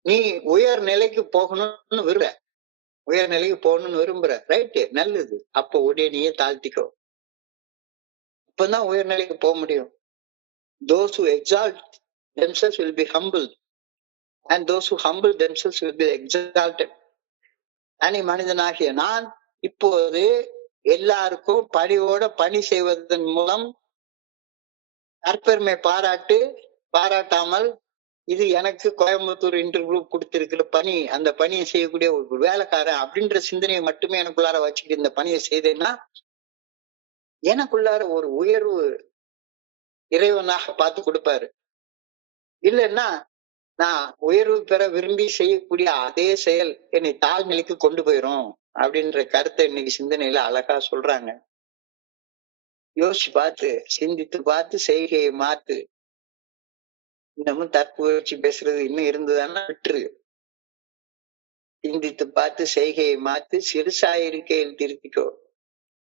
நீ உயர் நிலைக்கு போகணும்னு விரும்புற, உயர் நிலைக்கு போகணும்னு விரும்புற, ரைட்டு, நல்லது. அப்போ உடைய நீயே தாழ்த்திக்கோ, இப்பதான் உயர் நிலைக்கு போக முடியும். Those who exalt themselves will be humbled and those who humble themselves will be exalted. தனி மனிதனாகிய நான் இப்போது எல்லாருக்கும் பணிவோட பணி செய்வதன் மூலம் தற்பெருமை பாராட்டாமல் இது எனக்கு கோயம்புத்தூர் இன்டர்வியூ கொடுத்திருக்கிற பணி, அந்த பணியை செய்யக்கூடிய ஒரு வேலைக்காரன் அப்படின்ற சிந்தனையை மட்டுமே எனக்குள்ளார வச்சுக்கிட்டு இந்த பணியை செய்தேன்னா எனக்குள்ளார ஒரு உயர்வு இறைவனாக பார்த்து கொடுப்பாரு. இல்லைன்னா நான் உயர்வு பெற விரும்பி செய்யக்கூடிய அதே செயல் என்னை தாழ்நிலைக்கு கொண்டு போயிரும் அப்படின்ற கருத்தை இன்னைக்கு சிந்தனையில அழகா சொல்றாங்க. யோசிச்சு பார்த்து, சிந்தித்து பார்த்து செய்கையை மாத்து. இன்னமும் தற்புகழ்ச்சி பேசுறது இன்னும் இருந்ததுன்னா விட்டுரு. சிந்தித்து பார்த்து செய்கையை மாத்து, சிறுசா இருக்கையில் திருத்திக்கோ.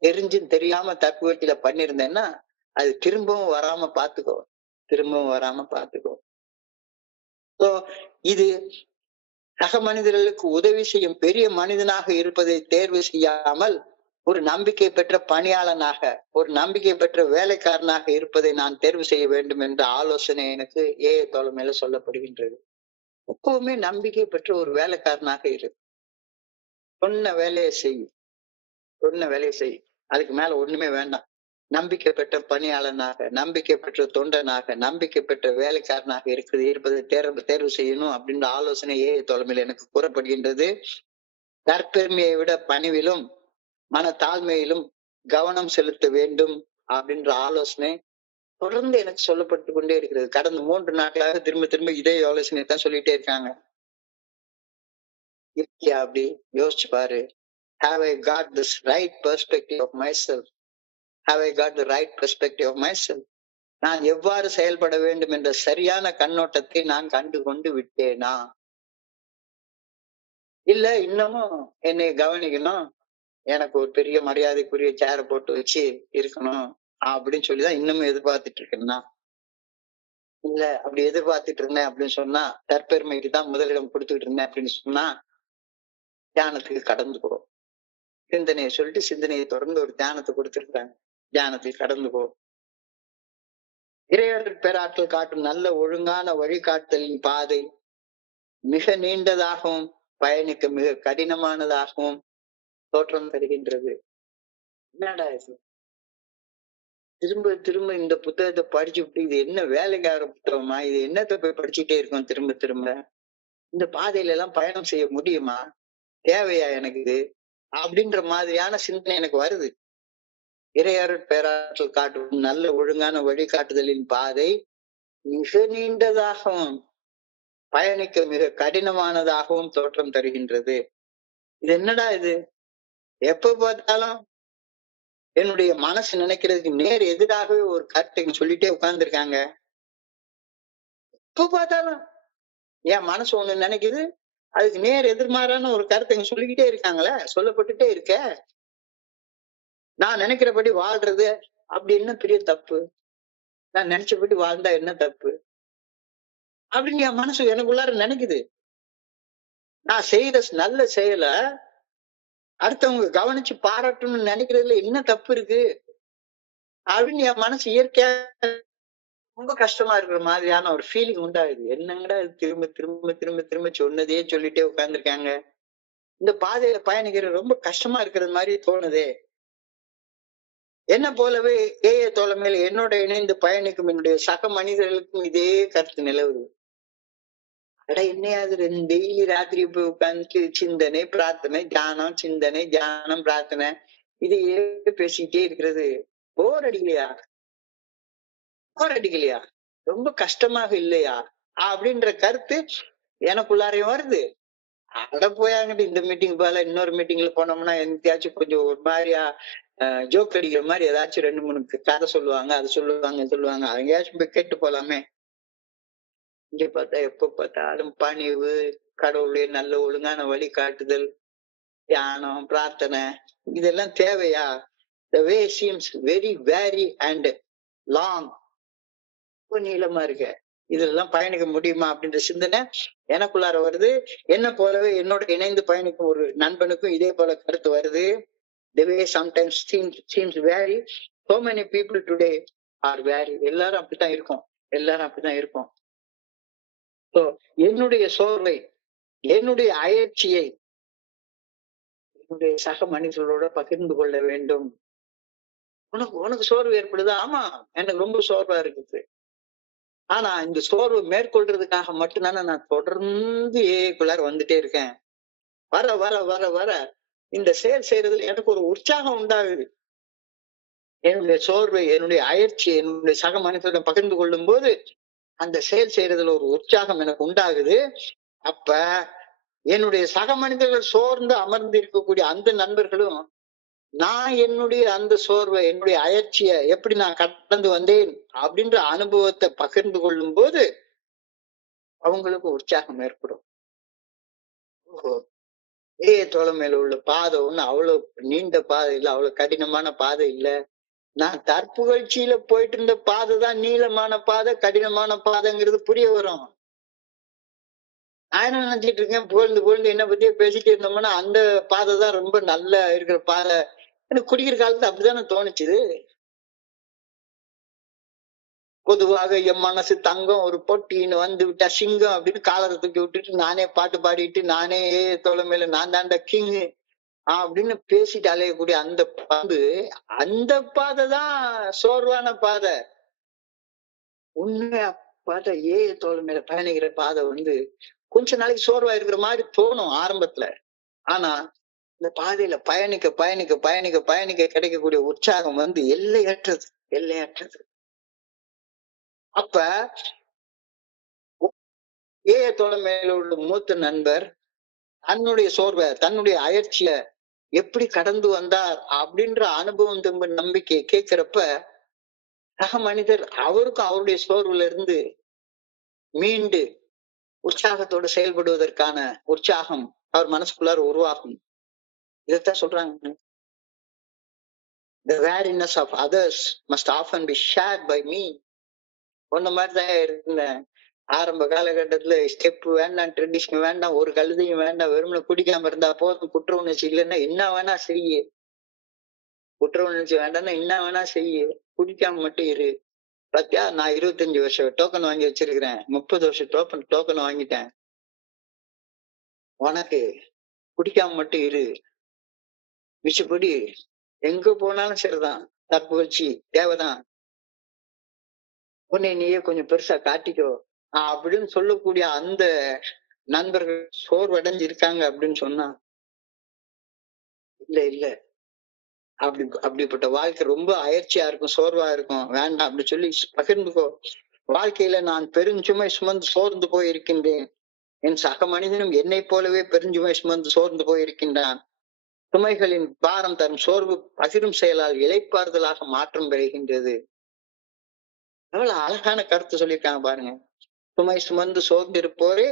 தெரிஞ்சும் தெரியாம தற்புகழ்ச்சியில பண்ணிருந்தேன்னா அது திரும்பவும் வராம பாத்துக்கோ. திரும்பவும் வராம பாத்துக்கோ. So, இது சக மனிதர்களுக்கு உதவி செய்யும் பெரிய மனிதனாக இருப்பதை தேர்வு செய்யாமல் ஒரு நம்பிக்கை பெற்ற பணியாளனாக, ஒரு நம்பிக்கை பெற்ற வேலைக்காரனாக இருப்பதை நான் தேர்வு செய்ய வேண்டும் என்ற ஆலோசனை எனக்கு ஏஐ தோழமையில சொல்லப்படுகின்றது. எப்பவுமே நம்பிக்கை பெற்ற ஒரு வேலைக்காரனாக இரு. சொன்ன வேலையை செய். சொன்ன வேலையை செய். அதுக்கு மேல ஒண்ணுமே வேண்டாம். நம்பிக்கை பெற்ற பணியாளனாக, நம்பிக்கை பெற்ற தொண்டனாக, நம்பிக்கை பெற்ற வேலைக்காரனாக இருப்பதை தேர்வு செய்யணும் அப்படின்ற ஆலோசனை ஏஐ தோழமையில் எனக்கு கூறப்படுகின்றது. தற்பெருமையை விட பணிவிலும் மன தாழ்மையிலும் கவனம் செலுத்த வேண்டும் அப்படின்ற ஆலோசனை தொடர்ந்து எனக்கு சொல்லப்பட்டு கொண்டே இருக்கிறது. கடந்த 3 நாட்களாக திரும்ப திரும்ப இதே ஆலோசனை தான் சொல்லிட்டே இருக்காங்க. அப்படி யோசிச்சு பாரு. Have I got this right perspective of myself? Have I got the right perspective of myself? நான் எவ்வாறு செயல்பட வேண்டும் என்ற சரியான கண்ணோட்டத்தை நான் கண்டு கொண்டு விட்டேனா? இல்ல இன்னமும் என்னை கவனிக்கணும், எனக்கு ஒரு பெரிய மரியாதைக்குரிய சேரை போட்டு வச்சு இருக்கணும் அப்படின்னு சொல்லிதான் இன்னமும் எதிர்பார்த்துட்டு இருக்கேன்னா? இல்ல அப்படி எதிர்பார்த்துட்டு இருந்தேன் அப்படின்னு சொன்னா, தற்பெருமைக்கு தான் முதலிடம் கொடுத்துட்டு இருந்தேன் அப்படின்னு சொன்னா, தியானத்துக்கு கடந்து போ. சிந்தனையை சொல்லிட்டு சிந்தனையை தொடர்ந்து ஒரு தியானத்தை கொடுத்திருக்காங்க. தியானத்துக்கு கடந்து போ. இறையர்கள் பேராற்றல் காட்டும் நல்ல ஒழுங்கான வழிகாட்டுதலின் பாதை மிக நீண்டதாகவும் பயணிக்க மிக கடினமானதாகவும் தோற்றம் தருகின்றது. என்னடா இது? திரும்ப திரும்ப இந்த புத்தகத்தை படிச்சுட்டு இது என்ன வேலைக்கார புத்தகமா? இது என்னத்தை போய் படிச்சுட்டே இருக்கோம் திரும்ப திரும்ப? இந்த பாதையில எல்லாம் பயணம் செய்ய முடியுமா? தேவையா எனக்கு இது? அப்படின்ற மாதிரியான சிந்தனை எனக்கு வருது. இறையருட் பேராற்றல் காட்டும் நல்ல ஒழுங்கான வழிகாட்டுதலின் பாதை மிக நீண்டதாகவும் பயணிக்க மிக கடினமானதாகவும் தோற்றம் தருகின்றது. இது என்னடா இது? எப்ப பார்த்தாலும் என்னுடைய மனசு நினைக்கிறதுக்கு நேர் எதிராகவே ஒரு கருத்தை சொல்லிட்டே உட்கார்ந்துருக்காங்க. எப்ப பார்த்தாலும் என் மனசு ஒண்ணு நினைக்குது, அதுக்கு நேர் எதிர்மாறான ஒரு கருத்தை சொல்லிக்கிட்டே இருக்காங்களே, சொல்லப்பட்டுட்டே இருக்க. நான் நினைக்கிறபடி வாழ்றது அப்படி என்ன பெரிய தப்பு? நான் நினைச்சபடி வாழ்ந்தா என்ன தப்பு அப்படின்னு என் மனசு எனக்குள்ளார நினைக்குது. நான் செய்யற நல்ல செயலை அடுத்தவங்க கவனிச்சு பாராட்டணும்னு நினைக்கிறதுல என்ன தப்பு இருக்கு அப்படின்னு என் மனசு இயற்கையா ரொம்ப கஷ்டமா இருக்கிற மாதிரியான ஒரு ஃபீலிங் உண்டாகுது. என்னங்கடா இது திரும்ப திரும்ப திரும்ப திரும்ப சொன்னதே சொல்லிட்டே உட்கார்ந்துருக்காங்க. இந்த பாதையில பயணிக்கிறது ரொம்ப கஷ்டமா இருக்கிறது மாதிரி தோணுதே. என்ன போலவே ஏஐ தோழமையில என்னோட இணைந்து பயணிக்கும் என்னுடைய சக மனிதர்களுக்கும் இதே கருத்து நிலவுது. அட என்னையாது டெய்லி ராத்திரி போய் உட்கார்ந்து சிந்தனை பிரார்த்தனை தியானம், சிந்தனை தியானம் பிரார்த்தனை இதையே பேசிக்கிட்டே இருக்கிறது போர் அடிக்கலையா? போர் அடிக்கலையா? ரொம்ப கஷ்டமாக இல்லையா? அப்படின்ற கருத்து எனக்குள்ளாரையும் வருது. அட போயாங்கிட்டு இந்த மீட்டிங் போல இன்னொரு மீட்டிங்ல போனோம்னா எங்கேயாச்சும் கொஞ்சம் ஒரு மாதிரியா ஜோக் அடிக்கிற மாதிரி ஏதாச்சும் 2-3 கதை சொல்லுவாங்க, அது சொல்லுவாங்க சொல்லுவாங்க, எங்கேயாச்சும் போய் கேட்டு போலாமே. இங்க பார்த்தா எப்ப பார்த்தாலும் பணிவு, கடவுளுடைய நல்ல ஒழுங்கான வழிகாட்டுதல், தியானம், பிரார்த்தனை இதெல்லாம் தேவையா? The way seems very vary and long. நீளமா இருக்க. இதெல்லாம் பயணிக்க முடியுமா அப்படின்ற சிந்தனை எனக்குள்ளார வருது. என்ன போலவே என்னோட இணைந்து பயணிக்கும் ஒரு நண்பனுக்கும் இதே போல கருத்து வருது. The way sometimes seems vary. So many people today are vary. எல்லாரும் அப்படித்தான் இருக்கும். எல்லாரும் அப்படித்தான் இருக்கும். So என்னுடைய சோர்வை, என்னுடைய அயற்சியை என்னுடைய சக மனிதர்களோட பகிர்ந்து கொள்ள வேண்டும். உனக்கு சோர்வு ஏற்படுது? ஆமா, எனக்கு ரொம்ப சோர்வா இருக்குது. ஆனா இந்த சோர்வு மேற்கொள்றதுக்காக மட்டும்தானே நான் தொடர்ந்து ஏக்குள்ளார வந்துட்டே இருக்கேன். வர வர வர வர இந்த செயல் செய்யறதுல எனக்கு ஒரு உற்சாகம் உண்டாகுது. என்னுடைய சோர்வை, என்னுடைய அயற்சி, என்னுடைய சக மனிதர்களிடம் பகிர்ந்து கொள்ளும் போது அந்த செயல் செய்யறதுல ஒரு உற்சாகம் எனக்கு உண்டாகுது. அப்ப என்னுடைய சக மனிதர்கள் சோர்ந்து அமர்ந்து இருக்கக்கூடிய அந்த நண்பர்களும் நான் என்னுடைய அந்த சோர்வை, என்னுடைய அயற்சிய எப்படி நான் கடந்து வந்தேன் அப்படின்ற அனுபவத்தை பகிர்ந்து கொள்ளும் போது அவங்களுக்கு உற்சாகம் ஏற்படும். ஓஹோ! ஏ தோழமையில உள்ள பாதை ஒண்ணு அவ்வளவு நீண்ட பாதை இல்ல, அவ்வளவு கடினமான பாதை இல்ல. நான் தற்புகழ்ச்சியில போயிட்டு இருந்த பாதை தான் நீளமான பாதை, கடினமான பாதைங்கிறது புரிய வரும். நான் என்ன நினைச்சிட்டு இருக்கேன், புகழ்ந்து புகழ்ந்து என்ன பத்தியே பேசிட்டு இருந்தோம்னா அந்த பாதை தான் ரொம்ப நல்லா இருக்கிற பாதை. எனக்கு குடிக்கிற காலத்துல அப்படித்தானே தோணுச்சு. பொதுவாக என் மனசு தங்கம் ஒரு பொட்டின்னு வந்து விட்டா சிங்கம் அப்படின்னு காலரை தூக்கி விட்டுட்டு நானே பாட்டு பாடிட்டு நானே தோழமையில நான் தாண்ட கிங் அப்படின்னு பேசிட்டு அலையக்கூடிய அந்த பந்து, அந்த பாதை தான் சோர்வான பாதை. உண்மையா பார்த்தா தோழமையில பயணிக்கிற பாதை கொஞ்ச நாளைக்கு சோர்வா இருக்கிற மாதிரி தோணும் ஆரம்பத்துல. ஆனா இந்த பாதையில பயணிக்க பயணிக்க பயணிக்க பயணிக்க கிடைக்கக்கூடிய உற்சாகம் எல்லையற்றது, எல்லையற்றது. அப்ப தோழமையில உள்ள மூத்த நண்பர் தன்னுடைய சோர்வை, தன்னுடைய அயற்சிய எப்படி கடந்து வந்தார் அப்படின்ற அனுபவம் திரும்ப நம்பிக்கை கேட்கிறப்ப சக மனிதர் அவருக்கும் அவருடைய சோர்வுல இருந்து மீண்டு உற்சாகத்தோடு செயல்படுவதற்கான உற்சாகம் அவர் மனசுக்குள்ளார உருவாகும். இதைத்தான் சொல்றாங்க. The weariness of others must often be shared by me. ஒன்ன மாதிரிதான் இருந்தேன் ஆரம்ப காலகட்டத்துல. ஸ்டெப் வேண்டாம், ட்ரெடிஷன் வேண்டாம், ஒரு கழுதையும் வேண்டாம், வெறுமனை குடிக்காம இருந்தா போதும், குற்ற உணர்ச்சி இல்லைன்னா என்ன வேணா செய்ய, குற்ற உணர்ச்சி வேண்டாம்னா என்ன வேணா செய்ய, குடிக்காம மட்டும் இரு. பாத்தியா, நான் 25 வருஷம் டோக்கன் வாங்கி வச்சிருக்கிறேன், 30 வருஷம் டோக்கன் வாங்கிட்டேன், உனக்கு குடிக்காம மட்டும் இரு, மிச்சப்படி எங்க போனாலும் சரிதான், தற்புகழ்ச்சி தேவைதான், உன்னை நீயே கொஞ்சம் பெருசா காட்டிக்கோ அப்படின்னு சொல்லக்கூடிய அந்த நண்பர்கள் சோர்வடைஞ்சு இருக்காங்க அப்படின்னு சொன்னா, இல்ல இல்ல அப்படிப்பட்ட வாழ்க்கை ரொம்ப அயற்சியா இருக்கும், சோர்வா இருக்கும், வேண்டாம் அப்படி சொல்லி பகிர்ந்துக்கோ. வாழ்க்கையில நான் பெருஞ்சுமை சுமந்து சோர்ந்து போயிருக்கின்றேன், என் சக மனிதனும் என்னை போலவே பெருஞ்சுமை சுமந்து சோர்ந்து போயிருக்கின்றான். சுமைகளின் பாரம் தரும் சோர்வு பகிரும் செயலால் இளைப்பாறுதலாக மாற்றம் பெறுகின்றது. எவ்வளவு அழகான கருத்து சொல்லியிருக்காங்க பாருங்க. சுமை சுமந்து சோர்ந்திருப்போரே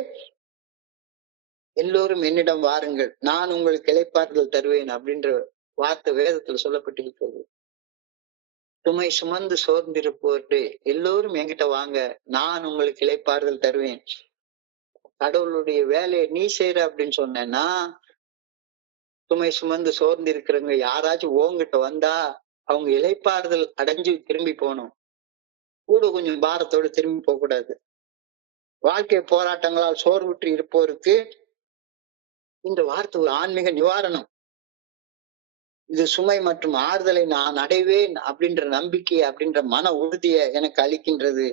எல்லோரும் என்னிடம் வாருங்கள், நான் உங்களுக்கு இளைப்பாறுதல் தருவேன் அப்படின்ற வார்த்தை வேதத்துல சொல்லப்பட்டிருக்கிறது. சுமை சுமந்து சோர்ந்திருப்போரே எல்லோரும் என்கிட்ட வாங்க, நான் உங்களுக்கு இளைப்பாறுதல் தருவேன். கடவுளுடைய வேலையை நீ செய்யற அப்படின்னு சொன்னேன்னா, சுமை சுமந்து சோர்ந்து இருக்கிறவங்க யாராச்சும் ஓங்கிட்ட வந்தா அவங்க இளைப்பாறுதல் அடைஞ்சு திரும்பி போகணும், கூட கொஞ்சம் பாரத்தோடு திரும்பி போக கூடாது. வாழ்க்கை போராட்டங்களால் சோர்வுற்று இருப்போருக்கு இந்த வார்த்தை ஒரு ஆன்மீக நிவாரணம். இது சுமை மற்றும் ஆறுதலை நான் அடைவேன் அப்படின்ற நம்பிக்கை, அப்படின்ற மன உறுதியை எனக்கு அளிக்கின்றது.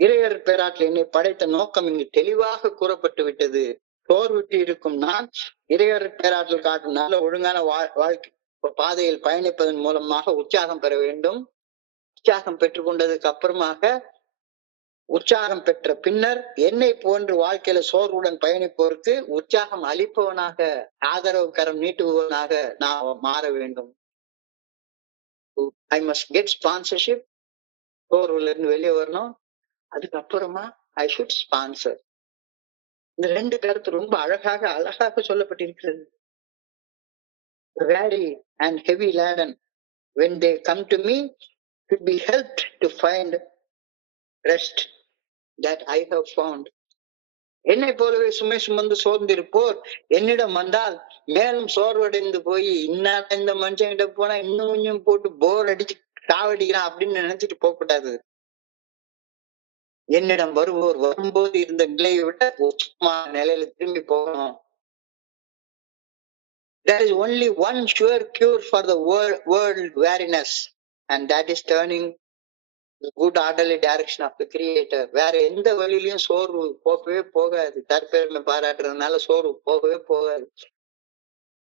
இறையர் பேராற்றில் என்னை படைத்த நோக்கம் இங்கு தெளிவாக கூறப்பட்டு விட்டது. சோர்வுற்று இருக்கும் நான் இறையர் பேராற்றில் காட்டும் நல்ல ஒழுங்கான வாழ்க்கை பாதையில் பயணிப்பதன் மூலமாக உற்சாகம் பெற வேண்டும். உற்சாகம் பெற்றுக்கொண்டதுக்கு அப்புறமாக, உற்சாகம் பெற்ற பின்னர் என்னை போன்று வாழ்க்கையில சோர்வுடன் பயணிப்போருக்கு உற்சாகம் அளிப்பவனாக, ஆதரவு கரம் நீட்டுபவனாக நான் மாற வேண்டும். I must get sponsorship. சோர்வுல இருந்து வெளியே வரணும், அதுக்கப்புறமா ஐ ஷுட் ஸ்பான்சர். இந்த ரெண்டு கருத்து ரொம்ப அழகாக சொல்லப்பட்டிருக்கிறது. Weary and heavy laden, when they come to me, should be helped to find rest that I have found. என்னை போலவே சுமை சுமந்து சோர்ந்திருப்போர் என்னிடம் வந்தால் மேலும் சோர்வடைந்து போய் இந்த மனுஷன் கிட்ட போனா இன்னும் கொஞ்சம் போட்டு போர் அடிச்சு சாவடிக்கிறான் அப்படின்னு நினைச்சிட்டு போக கூடாது. என்னிடம் வருவோர் வரும்போது இருந்த நிலையை விட உச்சமான நிலையில திரும்பி போகணும். There is only one sure cure for the world weariness, and that is turning the good orderly direction of the Creator. வேற எந்த வழியிலையும் சோர்வு போகவே போகாது. தற்பெருமை பாராட்டுறதுனால சோர்வு போகவே போகாது.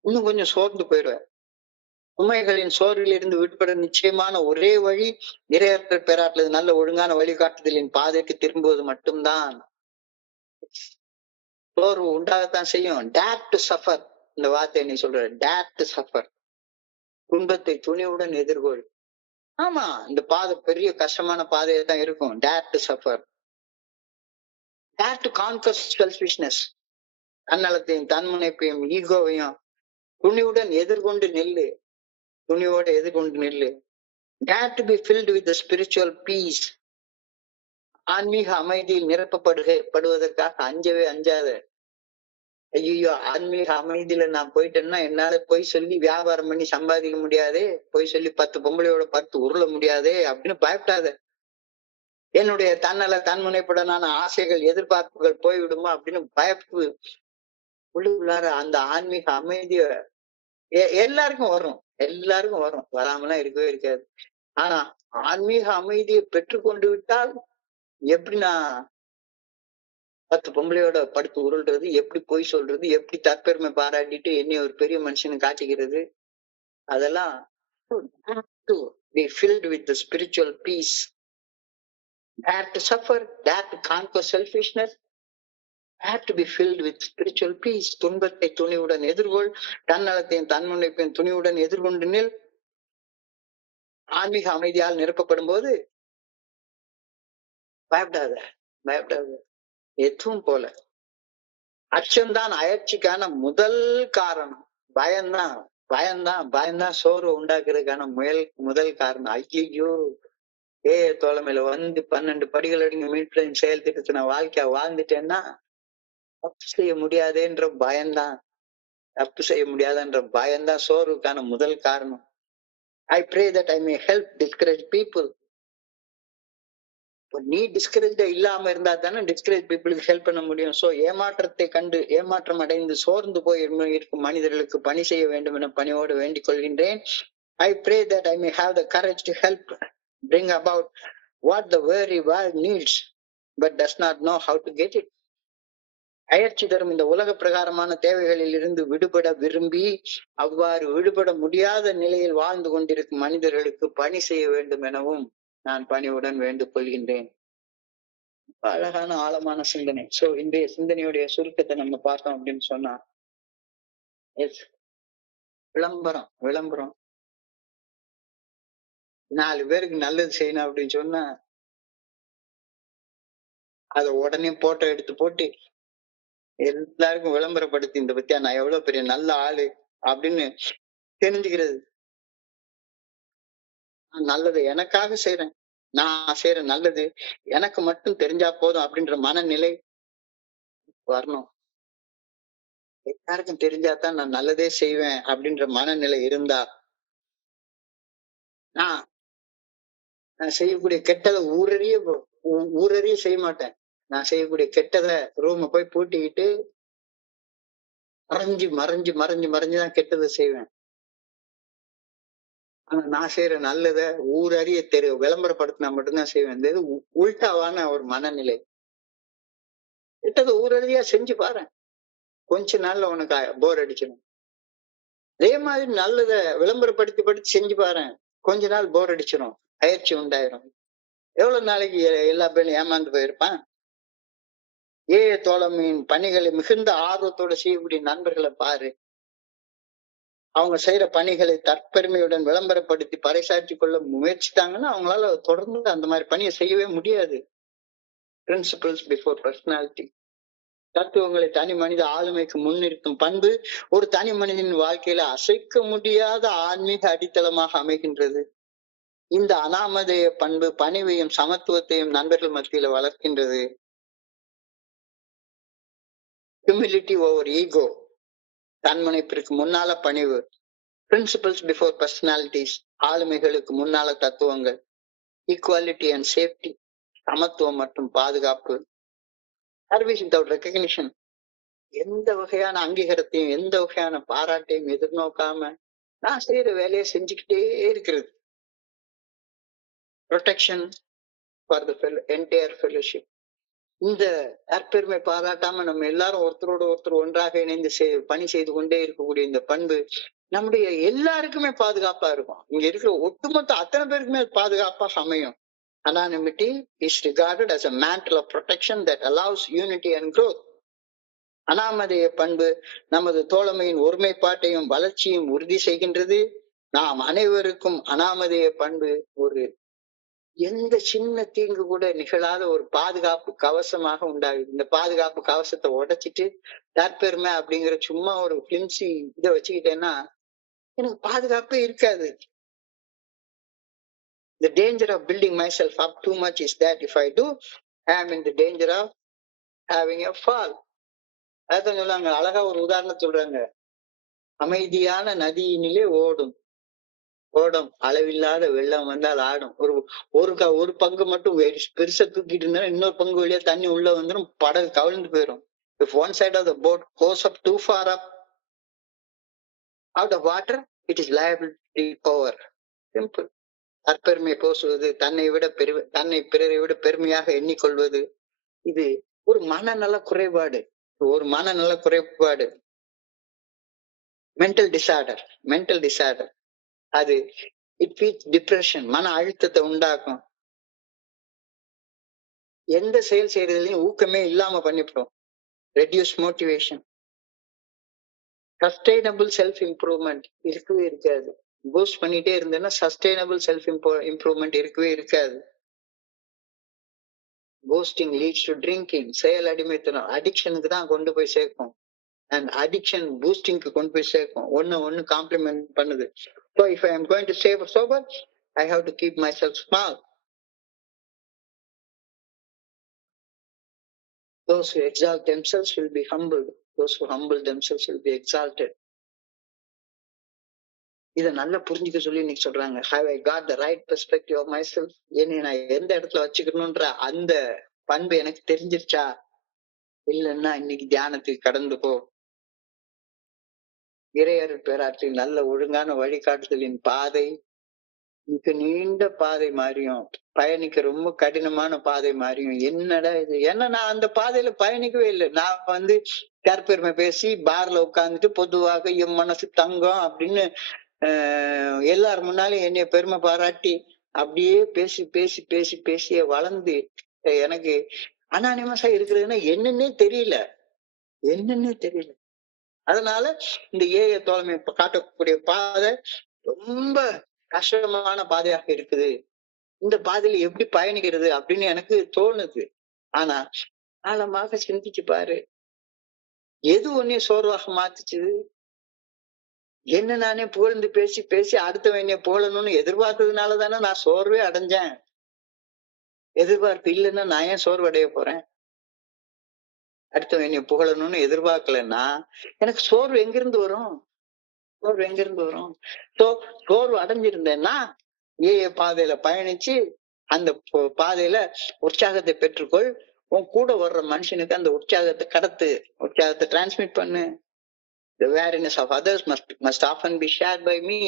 இன்னும் கொஞ்சம் சோர்ந்து போயிடுவேன். உண்மைகளின் சோர்வில் இருந்து விடுபட நிச்சயமான ஒரே வழி இறையற்றல் பெறாட்டுறது நல்ல ஒழுங்கான வழிகாட்டுதலின் பாதைக்கு திரும்புவது மட்டும்தான். சோர்வு உண்டாகத்தான் செய்யும். டேர் டு சஃபர், இந்த வார்த்தை நீ சொல்ற, டேர் டு சஃபர், துன்பத்தை துணிவுடன் எதிர்கொள். ஆமா, இந்த பாதை பெரிய கஷ்டமான பாதையா தான் இருக்கும். Dare to suffer, dare to conquer selfishness, தன்னலத்தையும் தன்முனைப்பையும் ஈகோவையும் துணிவுடன் எதிர்கொண்டு நெல்லு, துணிவோட எதிர்கொண்டு நெல்லு. Dare to be filled with the spiritual peace, ஆன்மீக அமைதியில் நிரப்பப்படுவதற்காக அஞ்சவே அஞ்சாத. ஐயோ, ஆன்மீக அமைதியில நான் போயிட்டேன்னா என்னால பொய் சொல்லி வியாபாரம் பண்ணி சம்பாதிக்க முடியாதே, பொய் சொல்லி 10 பொம்பளையோட 10 உருள முடியாதே அப்படின்னு பயப்படாத. என்னுடைய தன்னல தன்முனைப்புடனான ஆசைகள் எதிர்பார்ப்புகள் போய்விடுமா அப்படின்னு பயப்பு உள்ளார அந்த ஆன்மீக அமைதிய எல்லாருக்கும் வரும், எல்லாருக்கும் வரும், வராமலாம் இருக்கவே இருக்காது. ஆனா ஆன்மீக அமைதியை பெற்றுக்கொண்டு விட்டால் எப்படி நான் 10 பொம்பளையோட படுத்து உருள்றது, எப்படி பொய் சொல்றது, எப்படி தற்பெருமை பாராட்டிட்டு என்னை ஒரு பெரிய மனுஷனை காட்டிக்கிறது, அதெல்லாம் to be filled with the spiritual peace, dare to suffer, dare to conquer selfishness, dare to be filled with spiritual peace. துன்பத்தை துணிவுடன் எதிர்கொள், தன்னலத்தையும் தன்முனைப்பையும் துணிவுடன் எதிர்கொண்டு நில். ஆன்மீக அமைதியால் நிரப்பப்படும் போது பயப்படாத, பயப்படாத. எதுவும் போல அச்சம்தான் அயற்சிக்கான முதல் காரணம். பயம்தான் பயம்தான் சோர்வு உண்டாக்குறதுக்கான முதல் காரணம். ஐயோ, தோழமையில வந்து 12 படிகள் அடிங்க மீட்பின் செயல் திட்டத்தை நான் வாழ்க்கையா வாழ்ந்துட்டேன்னா தப்பு செய்ய முடியாதுன்ற பயம்தான், தப்பு செய்ய முடியாதுன்ற பயம்தான் சோர்வுக்கான முதல் காரணம். I pray that I may help discourage people. நீ டிஸ்கரேஜ் இல்லாம இருந்தா தானே டிஸ்கரேஜ் பீப்புளுக்கு ஹெல்ப் பண்ண முடியும். சோ ஏமாற்றத்தை கண்டு ஏமாற்றம் அடைந்து சோர்ந்து போய் இருக்கும் மனிதர்களுக்கு பணி செய்ய வேண்டும் என பணியோடு வேண்டிக் கொள்கின்றேன். I pray that I may have the courage to help bring about what the very world needs but does not know how to get it. அயற்சி தரும் இந்த உலக பிரகாரமான தேவைகளில் இருந்து விடுபட விரும்பி அவ்வாறு விடுபட முடியாத நிலையில் வாழ்ந்து கொண்டிருக்கும் மனிதர்களுக்கு பணி செய்ய வேண்டும் எனவும் நான் பணிவுடன் வேண்டிக் கொள்கின்றேன். அழகான ஆழமான சிந்தனை. சோ இன்றைய சிந்தனையுடைய சுருக்கத்தை நம்ம பார்த்தோம் அப்படின்னு சொன்னா, விளம்பரம் 4 பேருக்கு நல்லது செய்யணும் அப்படின்னு சொன்னா அத உடனே போட்டோ எடுத்து போட்டு எல்லாருக்கும் விளம்பரப்படுத்தி, இந்த பத்தியா நான் எவ்வளவு பெரிய நல்ல ஆளு அப்படின்னு தெரிஞ்சுக்கிறது. நல்லது எனக்காக செய்யறேன், நான் செய்யற நல்லது எனக்கு மட்டும் தெரிஞ்சா போதும் அப்படின்ற மனநிலை வரணும். எல்லாருக்கும் தெரிஞ்சாதான் நான் நல்லதே செய்வேன் அப்படின்ற மனநிலை இருந்தா நான் செய்யக்கூடிய கெட்டதை ஊரறிய செய்ய மாட்டேன். நான் செய்யக்கூடிய கெட்டதை ரூம போய் பூட்டிக்கிட்டு மறைஞ்சுதான் கெட்டதை செய்வேன். ஆனா நான் செய்யற நல்லத ஊரறிய விளம்பரப்படுத்தினா மட்டும்தான் செய்வேன். இது உள்டாவான ஒரு மனநிலை. கெட்டதை ஊரறியா செஞ்சு பாரு, கொஞ்ச நாள்ல உனக்கு போர் அடிச்சிடும். அதே மாதிரி நல்லத விளம்பரப்படுத்தி செஞ்சு பாரு, கொஞ்ச நாள் போர் அடிச்சிடும், அயற்சி உண்டாயிரும். எவ்வளவு நாளைக்கு எல்லா பேரும் ஏமாந்து போயிருப்பான். தோழமையின் பணிகளை மிகுந்த ஆர்வத்தோட செய்யக்கூடிய நண்பர்களை பாரு. அவங்க செய்யற பணிகளை தற்பெருமையுடன் விளம்பரப்படுத்தி பறைசாற்றி கொள்ள முயற்சித்தாங்கன்னா அவங்களால தொடர்ந்து அந்த மாதிரி பணியை செய்யவே முடியாது. Principles before personality. தத்துவங்களை தனி மனித ஆளுமைக்கு முன்னிறுத்தும் பண்பு ஒரு தனி மனிதனின் வாழ்க்கையில அசைக்க முடியாத ஆன்மீக அடித்தளமாக அமைகின்றது. இந்த அனாமதேய பண்பு பணிவையும் சமத்துவத்தையும் நண்பர்கள் மத்தியில வளர்க்கின்றது. ஹியூமிலிட்டி ஓவர் ஈகோ, தன்முனைப்பிற்கு முன்னால பணிவு. பிரின்சிபல்ஸ் பிஃபோர் பர்சனாலிட்டிஸ், ஆளுமைகளுக்கு முன்னால தத்துவங்கள். ஈக்குவாலிட்டி அண்ட் சேஃப்டி, சமத்துவம் மற்றும் பாதுகாப்பு. சர்வீஸ் வித்அவுட் ரெகக்னிஷன், எந்த வகையான அங்கீகாரத்தையும் எந்த வகையான பாராட்டையும் எதிர்நோக்காம நான் செய்யற வேலையை செஞ்சுக்கிட்டே இருக்கிறது. Protection for the entire fellowship. இந்த தற்பெருமை பாராட்டாம நம்ம எல்லாரும் ஒருத்தரோட ஒருத்தர் ஒன்றாக இணைந்து பணி செய்து கொண்டே இருக்கக்கூடிய இந்த பண்பு நம்முடைய எல்லாருக்குமே பாதுகாப்பா இருக்கும். இங்க இருக்கிற ஒட்டுமொத்த அத்தனை பேருக்குமே அது பாதுகாப்பாக அமையும். Anonymity is regarded as a mantle of protection that allows unity and growth. அனாமதேய பண்பு நமது தோழமையின் ஒருமைப்பாட்டையும் வளர்ச்சியும் உறுதி செய்கின்றது. நாம் அனைவருக்கும் அனாமதேய பண்பு ஒரு எந்த சின்ன தீங்கு கூட நிகழாத ஒரு பாதுகாப்பு கவசமாக உண்டாகுது. இந்த பாதுகாப்பு கவசத்தை உடைச்சிட்டு தற்பெருமை அப்படிங்கிற சும்மா ஒரு பிளிம்சி இதை வச்சுக்கிட்டேன்னா எனக்கு பாதுகாப்பே இருக்காது. The danger of building myself up too much is that if I do, I am in the danger of having a fall. அதான் சொல்லுவாங்க, அழகா ஒரு உதாரணம் சொல்றாங்க. அமைதியான நதியினிலே ஓடும் ஓடும் அளவில்லாத வெள்ளம் வந்தால் ஆடும். ஒரு பங்கு மட்டும் பெருசா தூக்கிட்டு இருந்தா இன்னொரு பங்கு வழியா தண்ணி உள்ள வந்துடும், படகு கவிழ்ந்து போயிடும். If one side of the boat goes up too far up out of water, it is liable to tip over. Simple. தற்பெருமை பேசுவது, தன்னை பிறரை விட பெருமையாக எண்ணிக்கொள்வது, இது ஒரு மனநல குறைபாடு. Mental disorder. அது இட் ஃபீட்ஸ் டிப்ரெஷன், மன அழுத்தத்தை உண்டாக்கும். எந்த செயல் செய்யறதுலயும் ஊக்கமே இல்லாம பண்ணிவிடும். Reduce motivation. Sustainable self improvement இருக்கவே இருக்காது. பூஸ்ட் பண்ணிட்டே இருந்தேன்னா சஸ்டைனபிள் செல்ஃப் இம்ப்ரூவ்மெண்ட் இருக்கவே இருக்காது. Boosting leads to drinking. செயல் அடிமைத்தனம் அடிக்ஷனுக்கு தான் கொண்டு போய் சேர்க்கும். அண்ட் அடிக்ஷன் பூஸ்டிங்க்கு கொண்டு போய் சேர்க்கும். ஒன்னு காம்ப்ளிமெண்ட் பண்ணுது. So if I am going to stay sober, I have to keep myself small. Those who exalt themselves will be humbled. Those who humble themselves will be exalted. இதை நல்லா புரிஞ்சுக்க சொல்லி இன்னைக்கு சொல்றாங்க. Have I got the right perspective of myself? என்னை நான் எந்த இடத்துல வச்சுக்கணும்ன்ற அந்த பண்பு எனக்கு தெரிஞ்சிருச்சா? இல்லைன்னா இன்னைக்கு தியானத்துக்கு கடந்து போ. இறையருள் பேராற்றில் நல்ல ஒழுங்கான வழிகாட்டுதலின் பாதை மிக நீண்ட பாதை மாறியும், பயணிக்க ரொம்ப கடினமான பாதை மாறியும். என்னடா இது? ஏன்னா நான் அந்த பாதையில பயணிக்கவே இல்லை. நான் கற்பெருமை பேசி பார்ல உட்கார்ந்துட்டு பொதுவாக என் மனசு தங்கம் அப்படின்னு எல்லார் முன்னாலும் என்னைய பெருமை பாராட்டி அப்படியே பேசி பேசி பேசி பேசிய வளர்ந்து எனக்கு அனானிமஸா இருக்கிறதுன்னா என்னன்னே தெரியல. அதனால இந்த ஏய தோழமை காட்டக்கூடிய பாதை ரொம்ப கஷ்டமான பாதையாக இருக்குது. இந்த பாதையில எப்படி பயணிக்கிறது அப்படின்னு எனக்கு தோணுது. ஆனா ஆழமாக சிந்திச்சு பாரு, எது ஒன்னையும் சோர்வாக மாத்துச்சு? என்ன நானே புகழ்ந்து பேசி பேசி அடுத்தவன் என்னை புகழணும்னு எதிர்பார்த்ததுனால தானே நான் சோர்வே அடைஞ்சேன். எதிர்பார்ப்பு இல்லைன்னா நான் ஏன் சோர்வு அடைய போறேன்? அடுத்தவன் என்னை புகழணும்னு எதிர்பார்க்கலன்னா எனக்கு சோர்வு எங்கிருந்து வரும்? சோர்வு அடைஞ்சிருந்தேன்னா பாதையில பயணிச்சு அந்த பாதையில உற்சாகத்தை பெற்றுக்கொள். உன் கூட வர்ற மனுஷனுக்கு அந்த உற்சாகத்தை டிரான்ஸ்மிட் பண்ணு. The awareness of others must often be shared by me.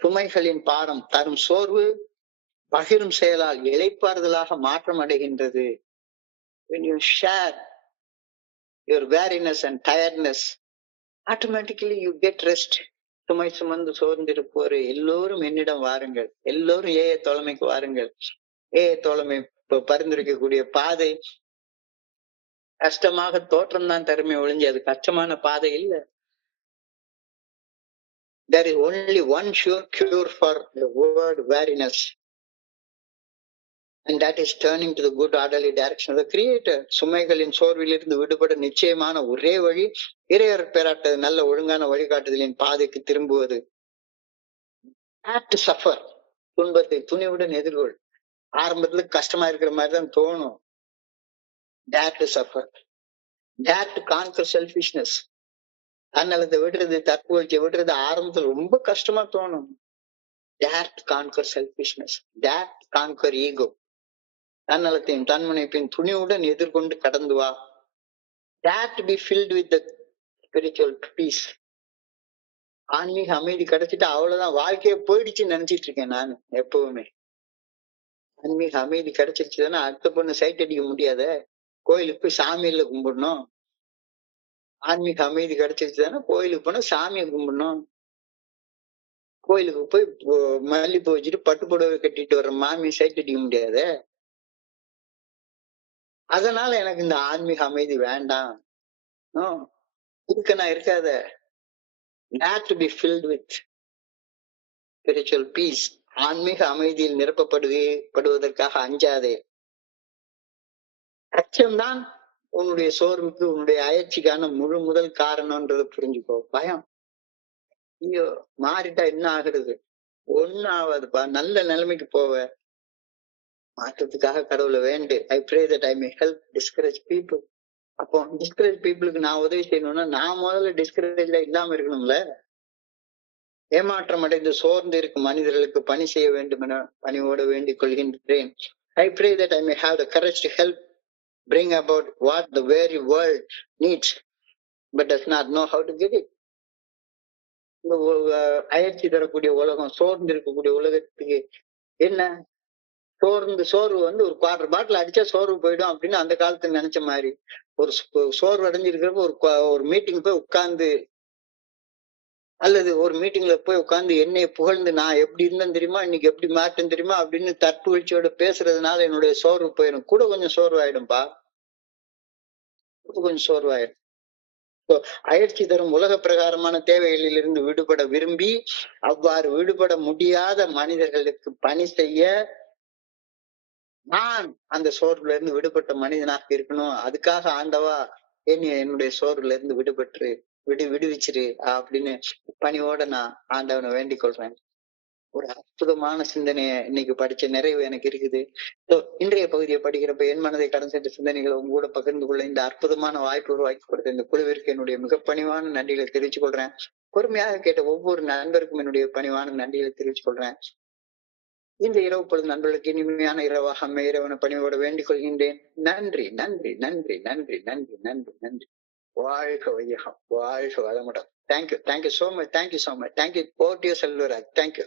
சுமைகளின் பாரம் தரும் சோர்வு பகிரும் செயலால் இளைப்பாறுதலாக மாற்றம் அடைகின்றது. When you share your weariness and tiredness, automatically you get rest. சுமை சுமந்து சோர்ந்திருப்போரு எல்லோரும் என்னிடம் வாருங்கள், எல்லோரும் ஏய தோழமைக்கு வாருங்கள். ஏய தோழமை பரிந்துரைக்கக்கூடிய பாதை கஷ்டமாக தோற்றம் தான் தருமை ஒழிஞ்சு அது கஷ்டமான பாதை இல்லை. There is only one sure cure for the word weariness, and that is turning to the good orderly direction of the Creator. சுமைகளின் சோர்விலிருந்து விடுபட நிச்சயமான ஒரே வழி இறையர் பேராட்ட நல்ல ஒழுங்கான வழிகாட்டுதலின் பாதைக்கு திரும்புவது. suffer, துன்பத்தை துணிவுடன் எதிர்கொள். ஆரம்பத்துல கஷ்டமா இருக்கிற மாதிரிதான் தோணும். Dare to suffer. Dare to conquer selfishness. தன்னலத்தை விடுறது, தற்புகழ்ச்சியை விடுறது ஆரம்பத்துல ரொம்ப கஷ்டமா தோணும். Dare to conquer selfishness. Dare to conquer ego. தன்னலத்தையும் தன்முனைப்பையும் துணிவுடன் எதிர்கொண்டு கடந்து வா. Dare to be filled with the spiritual peace. ஆன்மீக அமைதி கிடைச்சிட்டு அவ்வளவுதான், வாழ்க்கைய போயிடுச்சுன்னு நினைச்சிட்டு இருக்கேன் நான் எப்பவுமே. ஆன்மீக அமைதி கிடைச்சிருச்சுன்னா அடுத்த பொண்ணு சைட் அடிக்க முடியாத, கோயிலுக்கு போய் சாமியில கும்பிடணும். ஆன்மீக அமைதி கிடைச்சிருச்சுதானே கோயிலுக்கு போனா சாமியை கும்பிடணும். கோயிலுக்கு போய் மல்லிப்பூ வச்சுட்டு பட்டு புடவை கட்டிட்டு வர்ற மாமி சைட் அடிக்க முடியாது. அதனால எனக்கு இந்த ஆன்மீக அமைதி வேண்டாம். இருக்கனா இருக்காத. Not to be filled with spiritual peace. ஆன்மீக அமைதியில் நிரப்பப்படுவதற்காக அஞ்சாதே. அச்சம்தான் உன்னுடைய சோர்வுக்கு உன்னுடைய அயற்சிக்கான முதல் காரணம்ன்றதை புரிஞ்சுக்கோ. பயம், ஐயோ மாறிட்டா என்ன ஆகுறது? ஒன்னும் ஆகாதுப்பா, நல்ல நிலைமைக்கு போவ. மாற்றத்துக்காக கடவுளை வேண்டு. I pray that I may help discourage people. அப்போ டிஸ்கரேஜ் பீப்புளுக்கு நான் உதவி செய்யணும்னா நான் முதல்ல டிஸ்கரேஜ்ல இல்லாம இருக்கணும்ல. ஏமாற்றம் அடைந்து சோர்ந்து இருக்கும் மனிதர்களுக்கு பணி செய்ய வேண்டும் என பணிவோடு வேண்டிக் கொள்கின்றேன். I pray that I may have the courage to help bring about what the very world needs but does not know how to get it. அயற்சி தரக்கூடிய உலகம், சோர்ந்து இருக்கக்கூடிய உலகத்துக்கு என்ன சோர்வு வந்து ஒரு 1/4 பாட்டில் அடிச்சா சோர்வு போயிடும் அப்படின்னு அந்த காலத்துல நினைச்ச மாதிரி ஒரு சோர்வு அடைஞ்சிருக்கிறப்ப ஒரு மீட்டிங் போய் உட்கார்ந்து அல்லது ஒரு மீட்டிங்ல போய் உட்கார்ந்து என்னை புகழ்ந்து நான் எப்படி இருந்தேன் தெரியுமா, இன்னைக்கு எப்படி மாட்டேன் தெரியுமா அப்படின்னு தற்புகழ்ச்சியோட பேசுறதுனால என்னுடைய சோர்வு போயிடும். கூட கொஞ்சம் சோர்வாயிடும்பா, கொஞ்சம் சோர்வாயிடும். அயற்சி தரும் உலக பிரகாரமான தேவைகளில் இருந்து விடுபட விரும்பி அவ்வாறு விடுபட முடியாத மனிதர்களுக்கு பணி செய்ய நான் அந்த சோர்வுல இருந்து விடுபட்ட மனிதனாக இருக்கணும். அதுக்காக ஆண்டவா என்னுடைய சோர்வுல இருந்து விடுவிச்சிரு அப்படின்னு பணியோட நான் ஆண்டவனை வேண்டிக் கொள்றேன். ஒரு அற்புதமான சிந்தனையை இன்னைக்கு படிச்ச நிறைவு எனக்கு இருக்குது. இன்றைய பகுதியை படிக்கிறப்ப என் மனதை கடந்து சென்ற சிந்தனைகளை உங்க கூட பகிர்ந்து கொள்ள இந்த அற்புதமான வாய்ப்பு உருவாக்கி கொடுத்த இந்த குழுவிற்கு என்னுடைய மிக பணிவான நன்றிகளை தெரிவித்துக் கொள்றேன். பொறுமையாக கேட்ட ஒவ்வொரு நண்பருக்கும் என்னுடைய பணிவான நன்றிகளை தெரிவித்துக் கொள்றேன். இந்த இரவு பொழுது நண்பர்களுக்கு இனிமையான இரவாக அம்மை இறைவனை பணிவோட வேண்டிக் கொள்கின்றேன். நன்றி நன்றி நன்றி நன்றி நன்றி நன்றி நன்றி. வாழ்க வையகம், வாழ்க வளமுடன். Thank you, thank you so much, thank you so much, thank you. Over to you Selvaraj. Thank you.